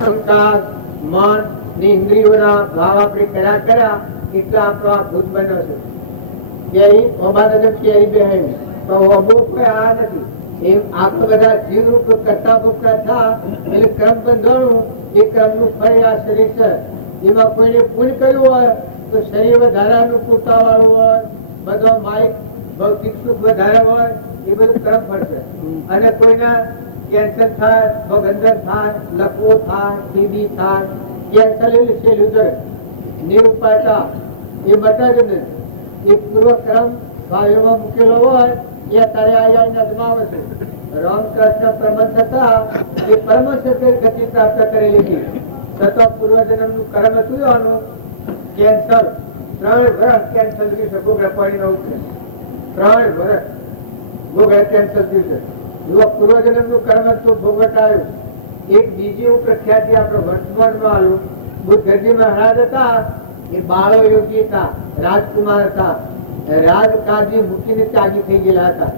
અહંકાર, મન ને ઇન્દ્રિયોના ભાવ આપણે કર્યા એટલે આપણો આ ભૂત બન્યો છે. ક્યાંય ઓબાદક ક્યાંય બેહાય તો અબુ કોઈ આ નથી. એમ આપણે બધા જીવરૂપ કરતા ભૂખતા થા એટલે ક્રમ બંધાણું. એ ક્રમનું ફળ આ શરીર છે. એમાં કોઈને પુણ્ય કર્યું હોય તો શરીર વધારાનું પૂરતા વાળું હોય, બધો માઇક ભૌતિક સુખ વધારે હોય, એ બધું કર્મ ફળ છે. અને કોઈના કેન્સર થાય, ભગંદર થાય, લકવો થાય, ટીબી થાય, કેન્સર નિરુપાયતા એ બધા જ ને એ પૂર્વક્રમ ભાઈઓમાં મૂકેલો હોય એ અત્યારે આયા અજમાવે છે. રામકૃષ્ણ પ્રબંધ થતા એ પરમ ગતિ પ્રાપ્ત કરેલી હતી. છતાં પૂર્વજન્મ નું કર્મ હતું એનું કેન્સર 3 વર્ષ કેન્સર ભોગરા પડી રહું છે. 3 વર્ષ ભોગરા કેન્સર થયું છે. પૂર્વજન્મ નું કર્મ તો ભોગવટ આવ્યું. એક બીજી એવું પ્રખ્યાતિ આપણે વર્તમાનમાં આવ્યું. બુદ્ધજી મહારાજ હતા, એ બાળો યોગી હતા, રાજકુમાર હતા, રાજકાજી મૂકીને ત્યાગી થઈ ગયેલા હતા.